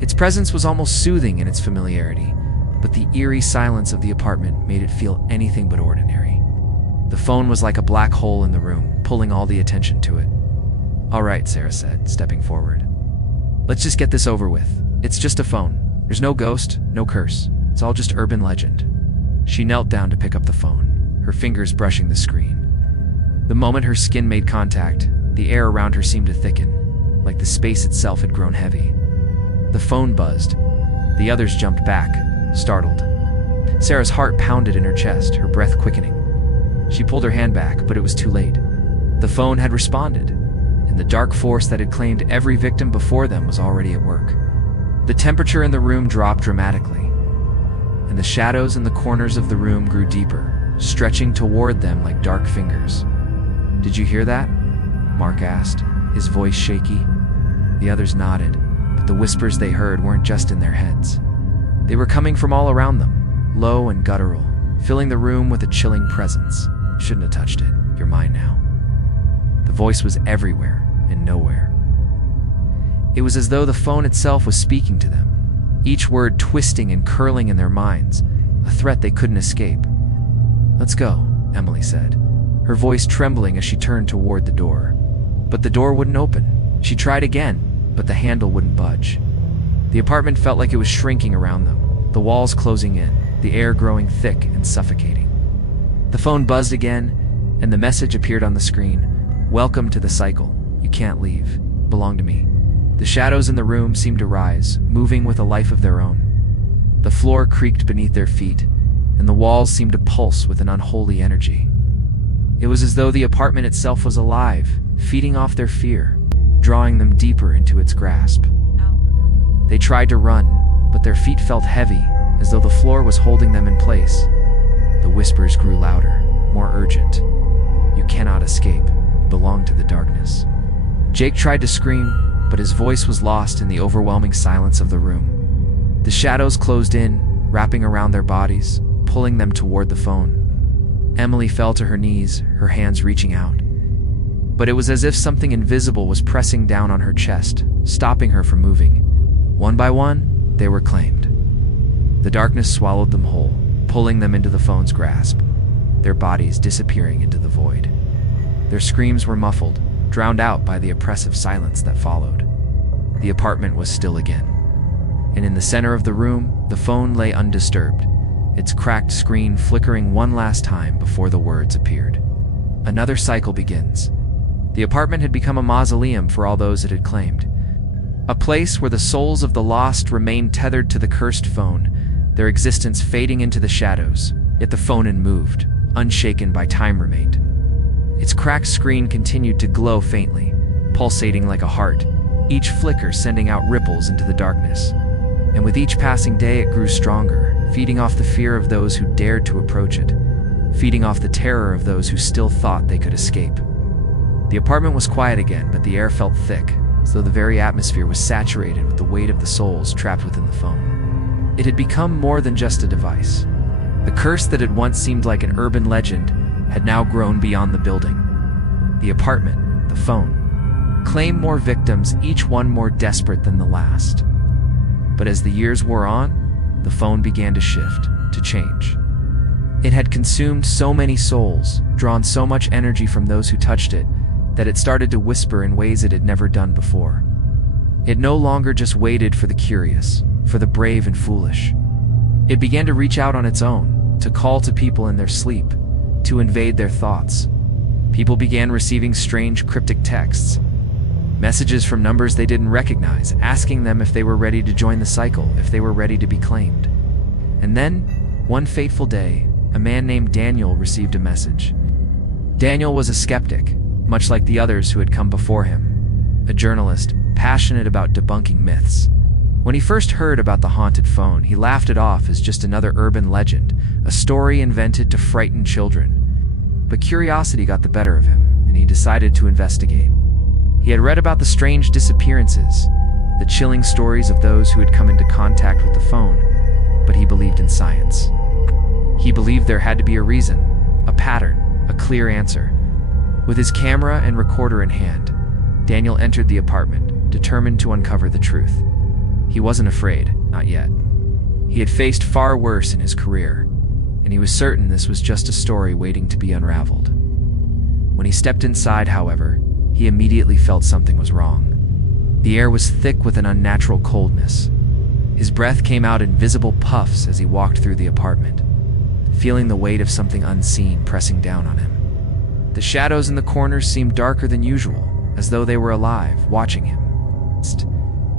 Its presence was almost soothing in its familiarity, but the eerie silence of the apartment made it feel anything but ordinary. The phone was like a black hole in the room, pulling all the attention to it. "All right," Sarah said, stepping forward. "Let's just get this over with. It's just a phone. There's no ghost, no curse. It's all just urban legend." She knelt down to pick up the phone, her fingers brushing the screen. The moment her skin made contact, the air around her seemed to thicken, like the space itself had grown heavy. The phone buzzed. The others jumped back, startled. Sarah's heart pounded in her chest, her breath quickening. She pulled her hand back, but it was too late. The phone had responded, and the dark force that had claimed every victim before them was already at work. The temperature in the room dropped dramatically, and the shadows in the corners of the room grew deeper, stretching toward them like dark fingers. "Did you hear that?" Mark asked, his voice shaky. The others nodded, but the whispers they heard weren't just in their heads. They were coming from all around them, low and guttural, filling the room with a chilling presence. "Shouldn't have touched it. You're mine now." The voice was everywhere and nowhere. It was as though the phone itself was speaking to them, each word twisting and curling in their minds, a threat they couldn't escape. "Let's go," Emily said, her voice trembling as she turned toward the door. But the door wouldn't open. She tried again, but the handle wouldn't budge. The apartment felt like it was shrinking around them, the walls closing in, the air growing thick and suffocating. The phone buzzed again, and the message appeared on the screen. "Welcome to the cycle. You can't leave. Belong to me." The shadows in the room seemed to rise, moving with a life of their own. The floor creaked beneath their feet, and the walls seemed to pulse with an unholy energy. It was as though the apartment itself was alive, feeding off their fear, drawing them deeper into its grasp. They tried to run, but their feet felt heavy, as though the floor was holding them in place. The whispers grew louder, more urgent. "You cannot escape. You belong to the darkness." Jake tried to scream, but his voice was lost in the overwhelming silence of the room. The shadows closed in, wrapping around their bodies, pulling them toward the phone. Emily fell to her knees, her hands reaching out. But it was as if something invisible was pressing down on her chest, stopping her from moving. One by one, they were claimed. The darkness swallowed them whole, pulling them into the phone's grasp, their bodies disappearing into the void. Their screams were muffled, drowned out by the oppressive silence that followed. The apartment was still again. And in the center of the room, the phone lay undisturbed, its cracked screen flickering one last time before the words appeared. Another cycle begins. The apartment had become a mausoleum for all those it had claimed. A place where the souls of the lost remained tethered to the cursed phone, their existence fading into the shadows, yet the phone unmoved, unshaken by time remained. Its cracked screen continued to glow faintly, pulsating like a heart, each flicker sending out ripples into the darkness. And with each passing day it grew stronger, feeding off the fear of those who dared to approach it, feeding off the terror of those who still thought they could escape. The apartment was quiet again, but the air felt thick, as though the very atmosphere was saturated with the weight of the souls trapped within the phone. It had become more than just a device. The curse that had once seemed like an urban legend had now grown beyond the building. The apartment, the phone, claim more victims, each one more desperate than the last. But as the years wore on, the phone began to shift, to change. It had consumed so many souls, drawn so much energy from those who touched it, that it started to whisper in ways it had never done before. It no longer just waited for the curious, for the brave and foolish. It began to reach out on its own, to call to people in their sleep, to invade their thoughts. People began receiving strange cryptic texts, messages from numbers they didn't recognize, asking them if they were ready to join the cycle, if they were ready to be claimed. And then, one fateful day, a man named Daniel received a message. Daniel was a skeptic, much like the others who had come before him, a journalist passionate about debunking myths. When he first heard about the haunted phone, he laughed it off as just another urban legend, a story invented to frighten children. But curiosity got the better of him, and he decided to investigate. He had read about the strange disappearances, the chilling stories of those who had come into contact with the phone, but he believed in science. He believed there had to be a reason, a pattern, a clear answer. With his camera and recorder in hand, Daniel entered the apartment, determined to uncover the truth. He wasn't afraid, not yet. He had faced far worse in his career, and he was certain this was just a story waiting to be unraveled. When he stepped inside, however, he immediately felt something was wrong. The air was thick with an unnatural coldness. His breath came out in visible puffs as he walked through the apartment, feeling the weight of something unseen pressing down on him. The shadows in the corners seemed darker than usual, as though they were alive, watching him.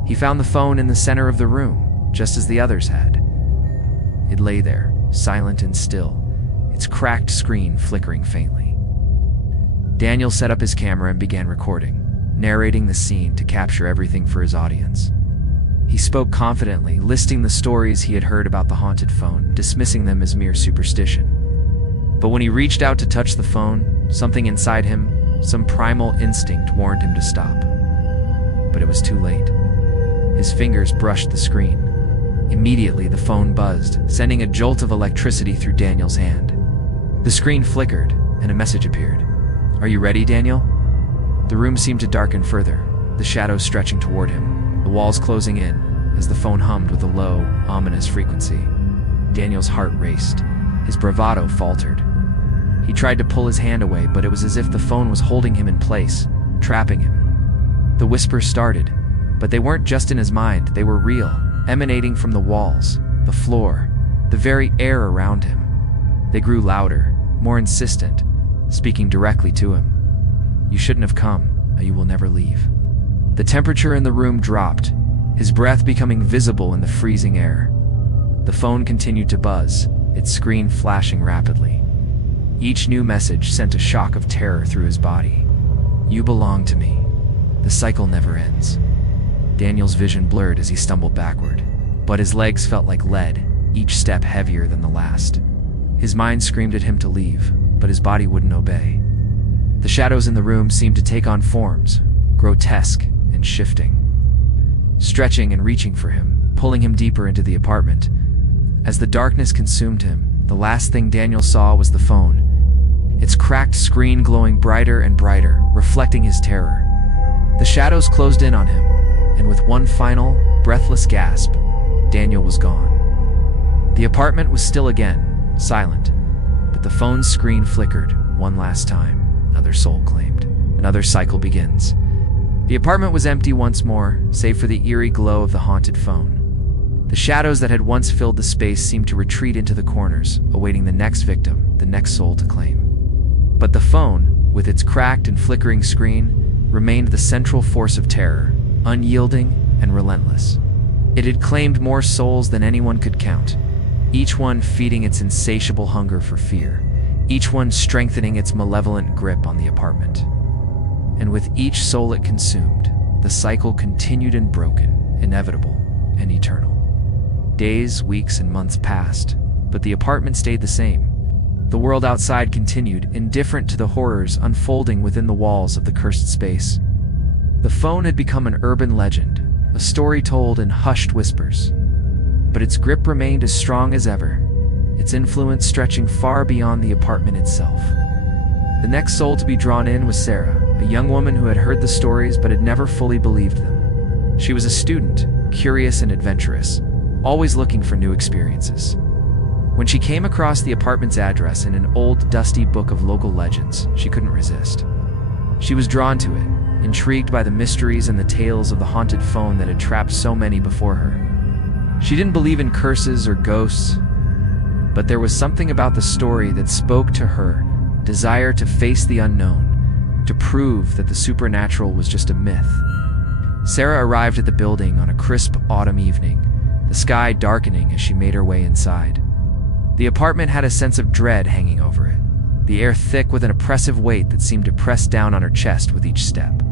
He found the phone in the center of the room, just as the others had. It lay there, silent and still, its cracked screen flickering faintly. Daniel set up his camera and began recording, narrating the scene to capture everything for his audience. He spoke confidently, listing the stories he had heard about the haunted phone, dismissing them as mere superstition. But when he reached out to touch the phone, something inside him, some primal instinct, warned him to stop. But it was too late. His fingers brushed the screen. Immediately, the phone buzzed, sending a jolt of electricity through Daniel's hand. The screen flickered, and a message appeared. "Are you ready, Daniel?" The room seemed to darken further, the shadows stretching toward him, the walls closing in, as the phone hummed with a low, ominous frequency. Daniel's heart raced. His bravado faltered. He tried to pull his hand away, but it was as if the phone was holding him in place, trapping him. The whispers started, but they weren't just in his mind, they were real, emanating from the walls, the floor, the very air around him. They grew louder, more insistent, speaking directly to him. "You shouldn't have come, you will never leave." The temperature in the room dropped, his breath becoming visible in the freezing air. The phone continued to buzz, its screen flashing rapidly. Each new message sent a shock of terror through his body. "You belong to me. The cycle never ends." Daniel's vision blurred as he stumbled backward, but his legs felt like lead, each step heavier than the last. His mind screamed at him to leave, but his body wouldn't obey. The shadows in the room seemed to take on forms, grotesque and shifting, stretching and reaching for him, pulling him deeper into the apartment. As the darkness consumed him, the last thing Daniel saw was the phone, its cracked screen glowing brighter and brighter, reflecting his terror. The shadows closed in on him, and with one final, breathless gasp, Daniel was gone. The apartment was still again, silent, but the phone's screen flickered one last time. Another soul claimed. Another cycle begins. The apartment was empty once more, save for the eerie glow of the haunted phone. The shadows that had once filled the space seemed to retreat into the corners, awaiting the next victim, the next soul to claim. But the phone, with its cracked and flickering screen, remained the central force of terror, unyielding and relentless. It had claimed more souls than anyone could count, each one feeding its insatiable hunger for fear, each one strengthening its malevolent grip on the apartment. And with each soul it consumed, the cycle continued unbroken, inevitable, and eternal. Days, weeks, and months passed, but the apartment stayed the same. The world outside continued, indifferent to the horrors unfolding within the walls of the cursed space. The phone had become an urban legend, a story told in hushed whispers. But its grip remained as strong as ever, its influence stretching far beyond the apartment itself. The next soul to be drawn in was Sarah, a young woman who had heard the stories but had never fully believed them. She was a student, curious and adventurous, always looking for new experiences. When she came across the apartment's address in an old, dusty book of local legends, she couldn't resist. She was drawn to it, intrigued by the mysteries and the tales of the haunted phone that had trapped so many before her. She didn't believe in curses or ghosts, but there was something about the story that spoke to her desire to face the unknown, to prove that the supernatural was just a myth. Sarah arrived at the building on a crisp autumn evening, the sky darkening as she made her way inside. The apartment had a sense of dread hanging over it, the air thick with an oppressive weight that seemed to press down on her chest with each step.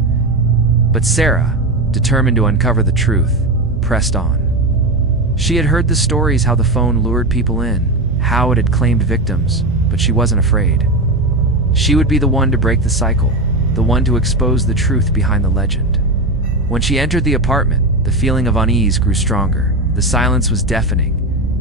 But Sarah, determined to uncover the truth, pressed on. She had heard the stories how the phone lured people in, how it had claimed victims, but she wasn't afraid. She would be the one to break the cycle, the one to expose the truth behind the legend. When she entered the apartment, the feeling of unease grew stronger. The silence was deafening,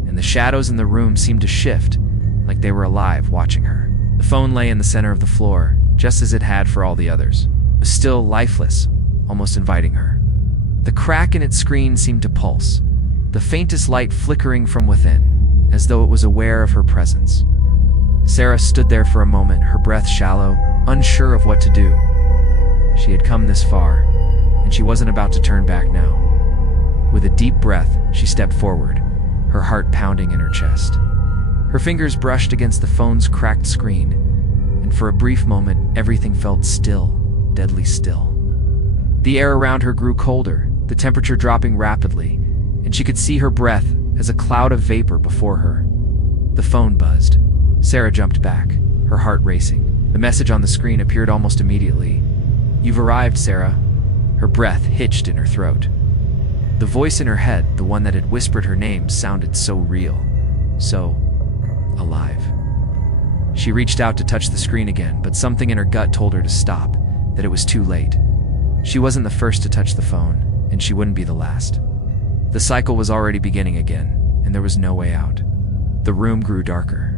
and the shadows in the room seemed to shift, like they were alive, watching her. The phone lay in the center of the floor, just as it had for all the others. It was still lifeless, almost inviting her. The crack in its screen seemed to pulse, the faintest light flickering from within, as though it was aware of her presence. Sarah stood there for a moment, her breath shallow, unsure of what to do. She had come this far, and she wasn't about to turn back now. With a deep breath, she stepped forward, her heart pounding in her chest. Her fingers brushed against the phone's cracked screen, and for a brief moment, everything felt still, deadly still. The air around her grew colder, the temperature dropping rapidly, and she could see her breath as a cloud of vapor before her. The phone buzzed. Sarah jumped back, her heart racing. The message on the screen appeared almost immediately. "You've arrived, Sarah." Her breath hitched in her throat. The voice in her head, the one that had whispered her name, sounded so real, so alive. She reached out to touch the screen again, but something in her gut told her to stop, that it was too late. She wasn't the first to touch the phone, and she wouldn't be the last. The cycle was already beginning again, and there was no way out. The room grew darker.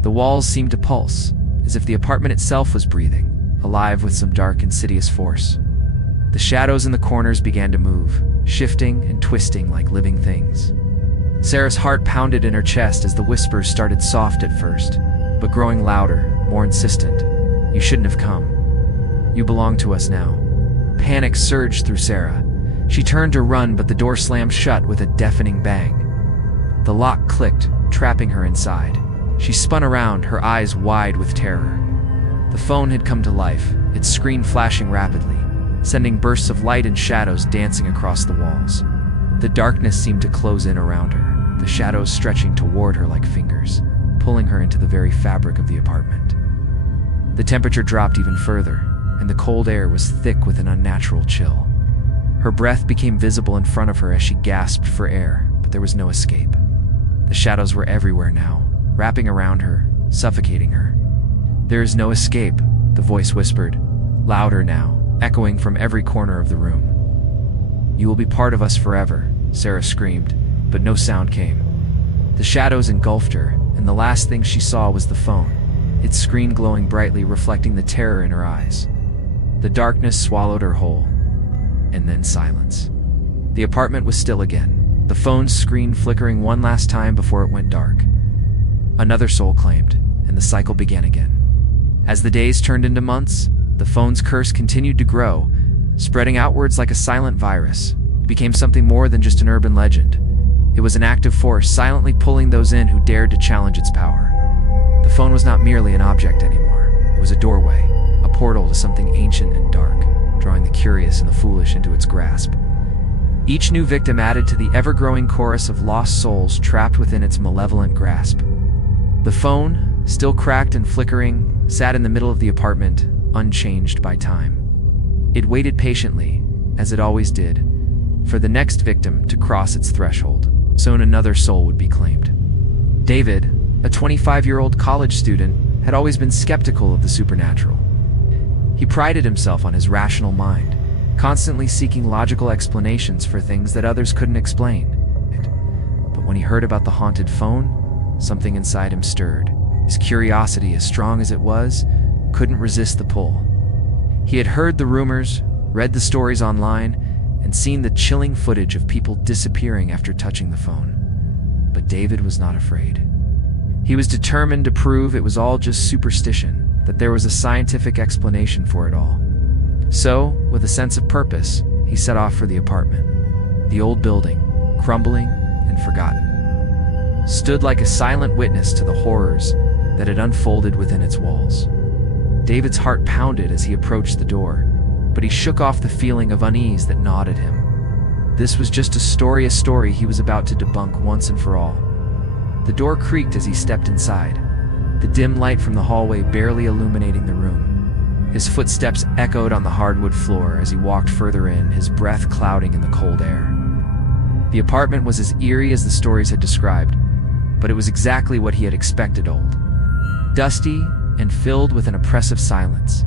The walls seemed to pulse, as if the apartment itself was breathing, alive with some dark, insidious force. The shadows in the corners began to move, shifting and twisting like living things. Sarah's heart pounded in her chest as the whispers started soft at first, but growing louder, more insistent. "You shouldn't have come. You belong to us now." Panic surged through Sarah. She turned to run, but the door slammed shut with a deafening bang. The lock clicked, trapping her inside. She spun around, her eyes wide with terror. The phone had come to life, its screen flashing rapidly, sending bursts of light and shadows dancing across the walls. The darkness seemed to close in around her, the shadows stretching toward her like fingers, pulling her into the very fabric of the apartment. The temperature dropped even further, and the cold air was thick with an unnatural chill. Her breath became visible in front of her as she gasped for air, but there was no escape. The shadows were everywhere now, wrapping around her, suffocating her. "There is no escape," the voice whispered, louder now, echoing from every corner of the room. "You will be part of us forever," Sarah screamed, but no sound came. The shadows engulfed her, and the last thing she saw was the phone, its screen glowing brightly, reflecting the terror in her eyes. The darkness swallowed her whole, and then silence. The apartment was still again, the phone's screen flickering one last time before it went dark. Another soul claimed, and the cycle began again. As the days turned into months, the phone's curse continued to grow, spreading outwards like a silent virus. It became something more than just an urban legend. It was an active force, silently pulling those in who dared to challenge its power. The phone was not merely an object anymore. It was a doorway, a portal to something ancient and dark, drawing the curious and the foolish into its grasp. Each new victim added to the ever-growing chorus of lost souls trapped within its malevolent grasp. The phone, still cracked and flickering, sat in the middle of the apartment, unchanged by time. It waited patiently, as it always did, for the next victim to cross its threshold. Soon another soul would be claimed. David, a 25-year-old college student, had always been skeptical of the supernatural. He prided himself on his rational mind, constantly seeking logical explanations for things that others couldn't explain. But when he heard about the haunted phone, something inside him stirred. His curiosity, as strong as it was, couldn't resist the pull. He had heard the rumors, read the stories online, and seen the chilling footage of people disappearing after touching the phone. But David was not afraid. He was determined to prove it was all just superstition, that there was a scientific explanation for it all. So, with a sense of purpose, he set off for the apartment. The old building, crumbling and forgotten, stood like a silent witness to the horrors that had unfolded within its walls. David's heart pounded as he approached the door, but he shook off the feeling of unease that gnawed at him. This was just a story he was about to debunk once and for all. The door creaked as he stepped inside, the dim light from the hallway barely illuminating the room. His footsteps echoed on the hardwood floor as he walked further in, his breath clouding in the cold air. The apartment was as eerie as the stories had described, but it was exactly what he had expected: old, dusty, and filled with an oppressive silence.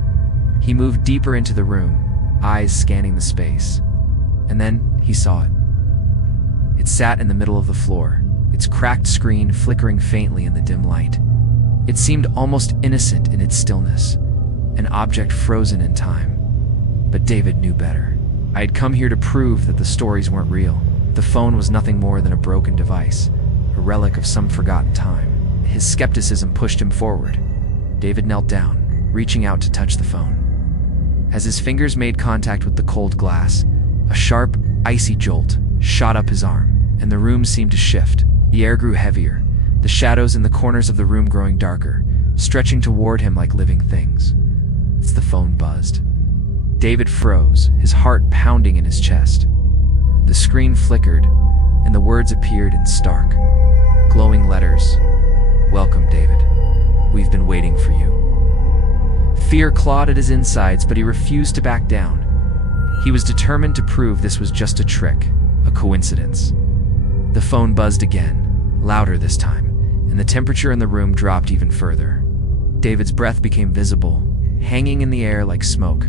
He moved deeper into the room, eyes scanning the space. And then he saw it. It sat in the middle of the floor, its cracked screen flickering faintly in the dim light. It seemed almost innocent in its stillness, an object frozen in time. But David knew better. I had come here to prove that the stories weren't real. The phone was nothing more than a broken device, a relic of some forgotten time. His skepticism pushed him forward. David knelt down, reaching out to touch the phone. As his fingers made contact with the cold glass, a sharp, icy jolt shot up his arm, and the room seemed to shift. The air grew heavier, the shadows in the corners of the room growing darker, stretching toward him like living things. The phone buzzed. David froze, his heart pounding in his chest. The screen flickered, and the words appeared in stark, glowing letters. "Welcome, David. We've been waiting for you." Fear clawed at his insides, but he refused to back down. He was determined to prove this was just a trick, a coincidence. The phone buzzed again, louder this time, and the temperature in the room dropped even further. David's breath became visible, hanging in the air like smoke.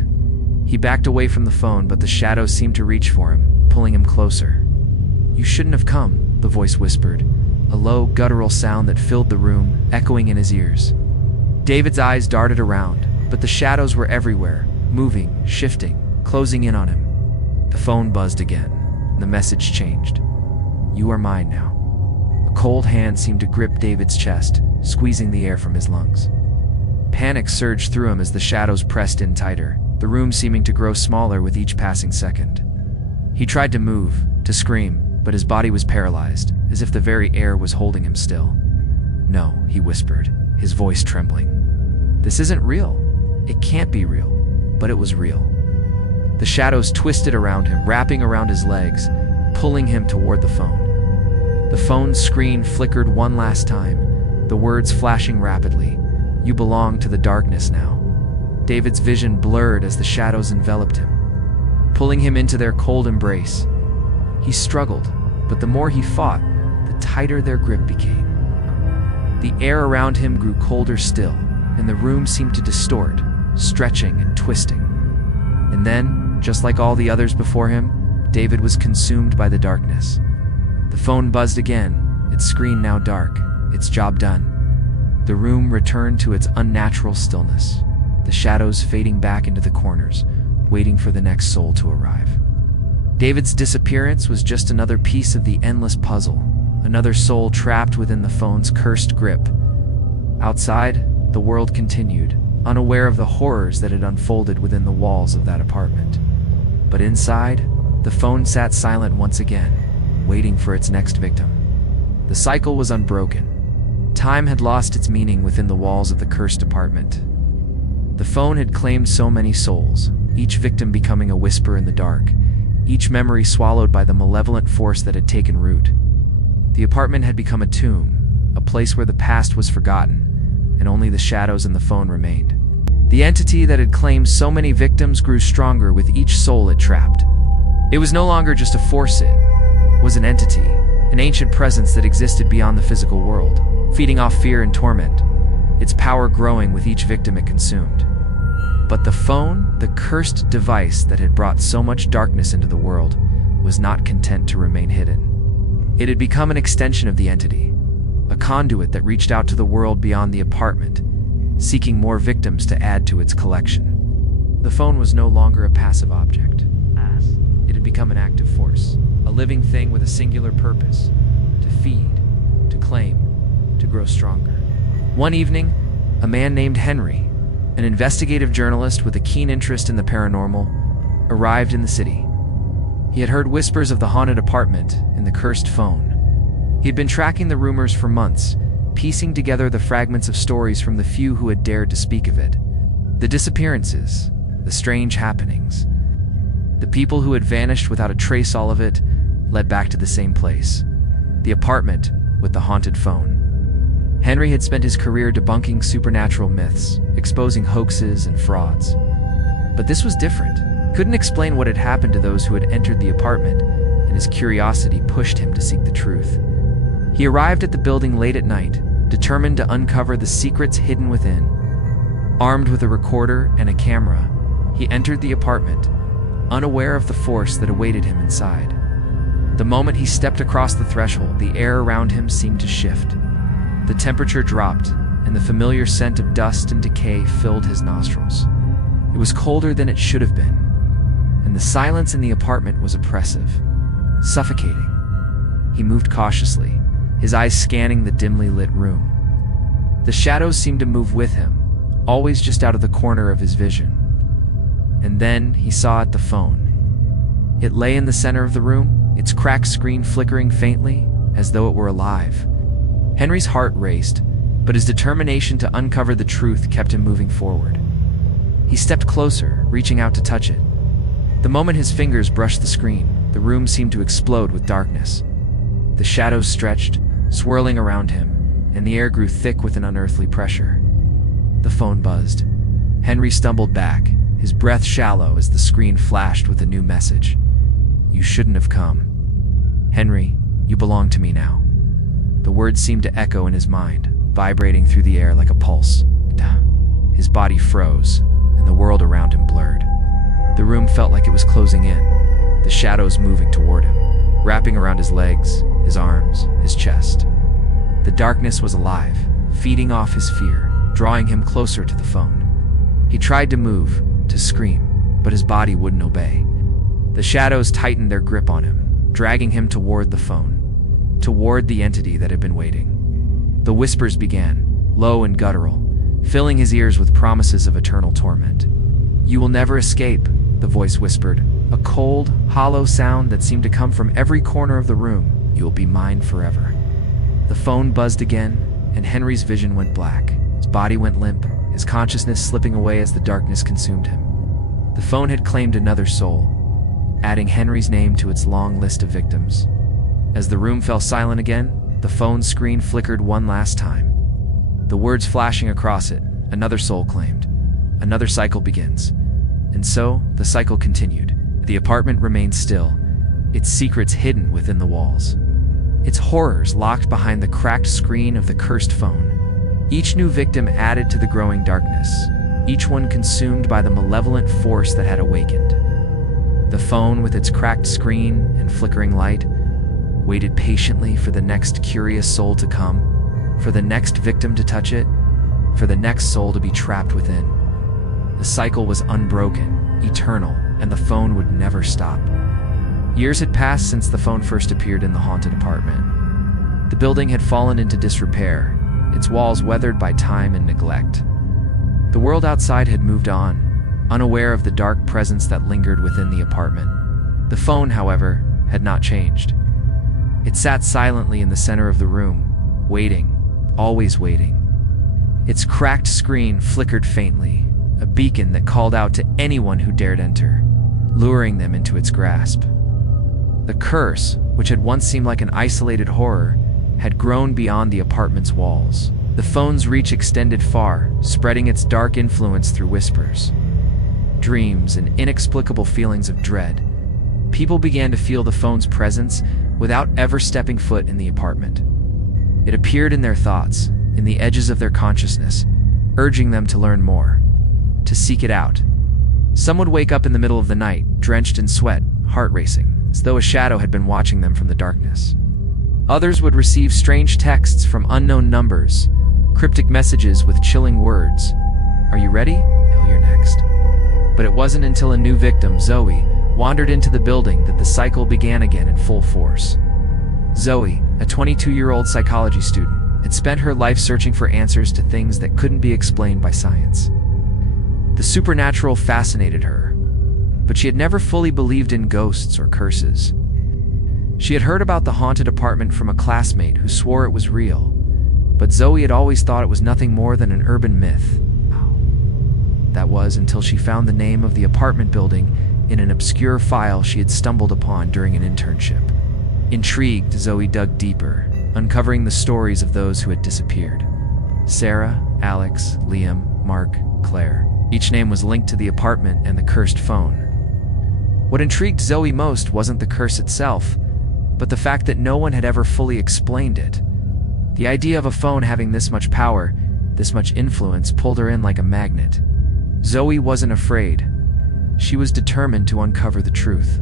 He backed away from the phone, but the shadows seemed to reach for him, pulling him closer. "You shouldn't have come," the voice whispered, a low, guttural sound that filled the room, echoing in his ears. David's eyes darted around, but the shadows were everywhere, moving, shifting, closing in on him. The phone buzzed again. The message changed. "You are mine now." A cold hand seemed to grip David's chest, squeezing the air from his lungs. Panic surged through him as the shadows pressed in tighter, the room seeming to grow smaller with each passing second. He tried to move, to scream, but his body was paralyzed, as if the very air was holding him still. "No," he whispered, his voice trembling. "This isn't real. It can't be real." But it was real. The shadows twisted around him, wrapping around his legs, pulling him toward the phone. The phone's screen flickered one last time, the words flashing rapidly. "You belong to the darkness now." David's vision blurred as the shadows enveloped him, pulling him into their cold embrace. He struggled, but the more he fought, the tighter their grip became. The air around him grew colder still, and the room seemed to distort, stretching and twisting. And then, just like all the others before him, David was consumed by the darkness. The phone buzzed again, its screen now dark, its job done. The room returned to its unnatural stillness, the shadows fading back into the corners, waiting for the next soul to arrive. David's disappearance was just another piece of the endless puzzle, another soul trapped within the phone's cursed grip. Outside, the world continued, unaware of the horrors that had unfolded within the walls of that apartment. But inside, the phone sat silent once again, waiting for its next victim. The cycle was unbroken. Time had lost its meaning within the walls of the cursed apartment. The phone had claimed so many souls, each victim becoming a whisper in the dark, each memory swallowed by the malevolent force that had taken root. The apartment had become a tomb, a place where the past was forgotten, and only the shadows and the phone remained. The entity that had claimed so many victims grew stronger with each soul it trapped. It was no longer just a force, it was an entity, an ancient presence that existed beyond the physical world, feeding off fear and torment, its power growing with each victim it consumed. But the phone, the cursed device that had brought so much darkness into the world, was not content to remain hidden. It had become an extension of the entity, a conduit that reached out to the world beyond the apartment, seeking more victims to add to its collection. The phone was no longer a passive object. It had become an active force, a living thing with a singular purpose: to feed, to claim, to grow stronger. One evening, a man named Henry, an investigative journalist with a keen interest in the paranormal, arrived in the city. He had heard whispers of the haunted apartment and the cursed phone. He had been tracking the rumors for months, piecing together the fragments of stories from the few who had dared to speak of it. The disappearances, the strange happenings, the people who had vanished without a trace, all of it led back to the same place: the apartment with the haunted phone. Henry had spent his career debunking supernatural myths, exposing hoaxes and frauds. But this was different. Couldn't explain what had happened to those who had entered the apartment, and his curiosity pushed him to seek the truth. He arrived at the building late at night, determined to uncover the secrets hidden within. Armed with a recorder and a camera, he entered the apartment, unaware of the force that awaited him inside. The moment he stepped across the threshold, the air around him seemed to shift. The temperature dropped, and the familiar scent of dust and decay filled his nostrils. It was colder than it should have been, and the silence in the apartment was oppressive, suffocating. He moved cautiously, his eyes scanning the dimly lit room. The shadows seemed to move with him, always just out of the corner of his vision. And then he saw the phone. It lay in the center of the room, its cracked screen flickering faintly, as though it were alive. Henry's heart raced, but his determination to uncover the truth kept him moving forward. He stepped closer, reaching out to touch it. The moment his fingers brushed the screen, the room seemed to explode with darkness. The shadows stretched, swirling around him, and the air grew thick with an unearthly pressure. The phone buzzed. Henry stumbled back, his breath shallow as the screen flashed with a new message. "You shouldn't have come. Henry, you belong to me now." The words seemed to echo in his mind, vibrating through the air like a pulse. His body froze, and the world around him blurred. The room felt like it was closing in, the shadows moving toward him, wrapping around his legs, his arms, his chest. The darkness was alive, feeding off his fear, drawing him closer to the phone. He tried to move, to scream, but his body wouldn't obey. The shadows tightened their grip on him, dragging him toward the phone, toward the entity that had been waiting. The whispers began, low and guttural, filling his ears with promises of eternal torment. "You will never escape," the voice whispered, a cold, hollow sound that seemed to come from every corner of the room. "You will be mine forever." The phone buzzed again, and Henry's vision went black. His body went limp, his consciousness slipping away as the darkness consumed him. The phone had claimed another soul, adding Henry's name to its long list of victims. As the room fell silent again, the phone screen flickered one last time. The words flashing across it, "Another soul claimed. Another cycle begins." And so, the cycle continued. The apartment remained still, its secrets hidden within the walls, its horrors locked behind the cracked screen of the cursed phone. Each new victim added to the growing darkness, each one consumed by the malevolent force that had awakened. The phone, with its cracked screen and flickering light, waited patiently for the next curious soul to come, for the next victim to touch it, for the next soul to be trapped within. The cycle was unbroken, eternal, and the phone would never stop. Years had passed since the phone first appeared in the haunted apartment. The building had fallen into disrepair, its walls weathered by time and neglect. The world outside had moved on, unaware of the dark presence that lingered within the apartment. The phone, however, had not changed. It sat silently in the center of the room, waiting, always waiting. Its cracked screen flickered faintly, a beacon that called out to anyone who dared enter, luring them into its grasp. The curse, which had once seemed like an isolated horror, had grown beyond the apartment's walls. The phone's reach extended far, spreading its dark influence through whispers, dreams, and inexplicable feelings of dread. People began to feel the phone's presence without ever stepping foot in the apartment. It appeared in their thoughts, in the edges of their consciousness, urging them to learn more, to seek it out. Some would wake up in the middle of the night, drenched in sweat, heart racing, as though a shadow had been watching them from the darkness. Others would receive strange texts from unknown numbers, cryptic messages with chilling words. "Are you ready? Hell, you're next." But it wasn't until a new victim, Zoe, wandered into the building that the cycle began again in full force. Zoe, a 22-year-old psychology student, had spent her life searching for answers to things that couldn't be explained by science. The supernatural fascinated her, but she had never fully believed in ghosts or curses. She had heard about the haunted apartment from a classmate who swore it was real, but Zoe had always thought it was nothing more than an urban myth. That was until she found the name of the apartment building in an obscure file she had stumbled upon during an internship. Intrigued, Zoe dug deeper, uncovering the stories of those who had disappeared. Sarah, Alex, Liam, Mark, Claire. Each name was linked to the apartment and the cursed phone. What intrigued Zoe most wasn't the curse itself, but the fact that no one had ever fully explained it. The idea of a phone having this much power, this much influence, pulled her in like a magnet. Zoe wasn't afraid. She was determined to uncover the truth.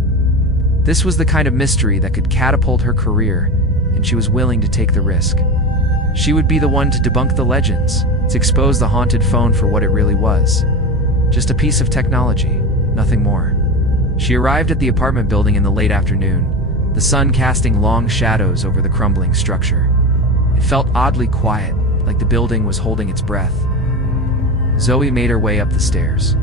This was the kind of mystery that could catapult her career, and she was willing to take the risk. She would be the one to debunk the legends, to expose the haunted phone for what it really was. Just a piece of technology, nothing more. She arrived at the apartment building in the late afternoon, the sun casting long shadows over the crumbling structure. It felt oddly quiet, like the building was holding its breath. Zoe made her way up the stairs,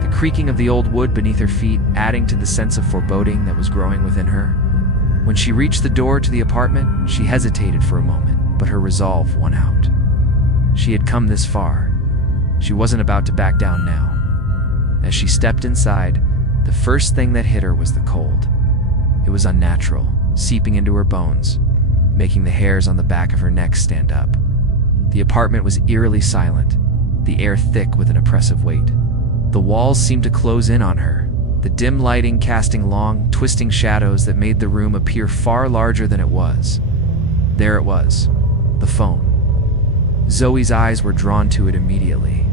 the creaking of the old wood beneath her feet adding to the sense of foreboding that was growing within her. When she reached the door to the apartment, she hesitated for a moment, but her resolve won out. She had come this far. She wasn't about to back down now. As she stepped inside, the first thing that hit her was the cold. It was unnatural, seeping into her bones, making the hairs on the back of her neck stand up. The apartment was eerily silent, the air thick with an oppressive weight. The walls seemed to close in on her, the dim lighting casting long, twisting shadows that made the room appear far larger than it was. There it was, the phone. Zoe's eyes were drawn to it immediately.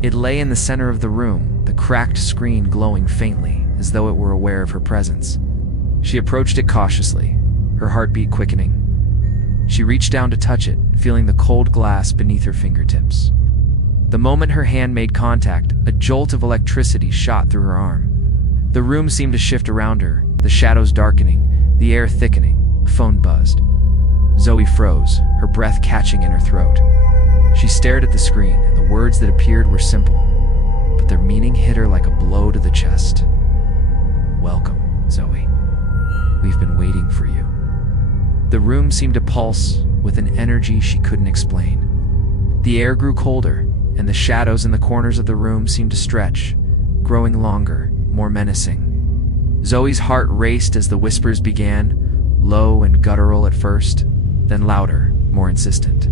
It lay in the center of the room, the cracked screen glowing faintly, as though it were aware of her presence. She approached it cautiously, her heartbeat quickening. She reached down to touch it, feeling the cold glass beneath her fingertips. The moment her hand made contact, a jolt of electricity shot through her arm. The room seemed to shift around her, the shadows darkening, the air thickening. The phone buzzed. Zoe froze, her breath catching in her throat. She stared at the screen, and the words that appeared were simple, but their meaning hit her like a blow to the chest. "Welcome, Zoe. We've been waiting for you." The room seemed to pulse with an energy she couldn't explain. The air grew colder, and the shadows in the corners of the room seemed to stretch, growing longer, more menacing. Zoe's heart raced as the whispers began, low and guttural at first, then louder, more insistent.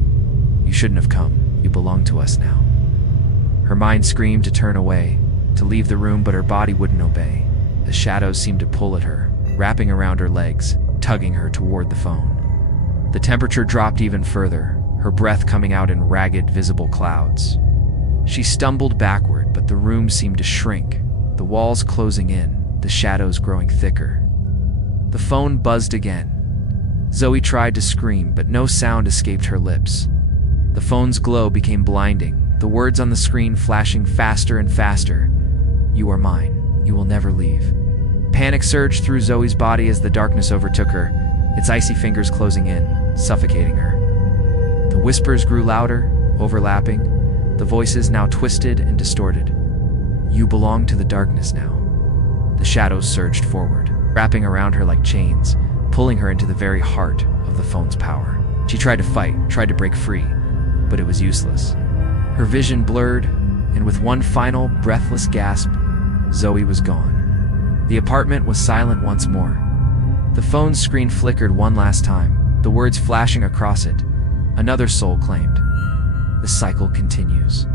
"You shouldn't have come. You belong to us now." Her mind screamed to turn away, to leave the room, but her body wouldn't obey. The shadows seemed to pull at her, wrapping around her legs, tugging her toward the phone. The temperature dropped even further, her breath coming out in ragged, visible clouds. She stumbled backward, but the room seemed to shrink, the walls closing in, the shadows growing thicker. The phone buzzed again. Zoe tried to scream, but no sound escaped her lips. The phone's glow became blinding, the words on the screen flashing faster and faster. "You are mine. You will never leave." Panic surged through Zoe's body as the darkness overtook her, its icy fingers closing in, suffocating her. The whispers grew louder, overlapping, the voices now twisted and distorted. "You belong to the darkness now." The shadows surged forward, wrapping around her like chains, pulling her into the very heart of the phone's power. She tried to fight, tried to break free, but it was useless. Her vision blurred, and with one final, breathless gasp, Zoe was gone. The apartment was silent once more. The phone's screen flickered one last time, the words flashing across it. Another soul claimed. The cycle continues.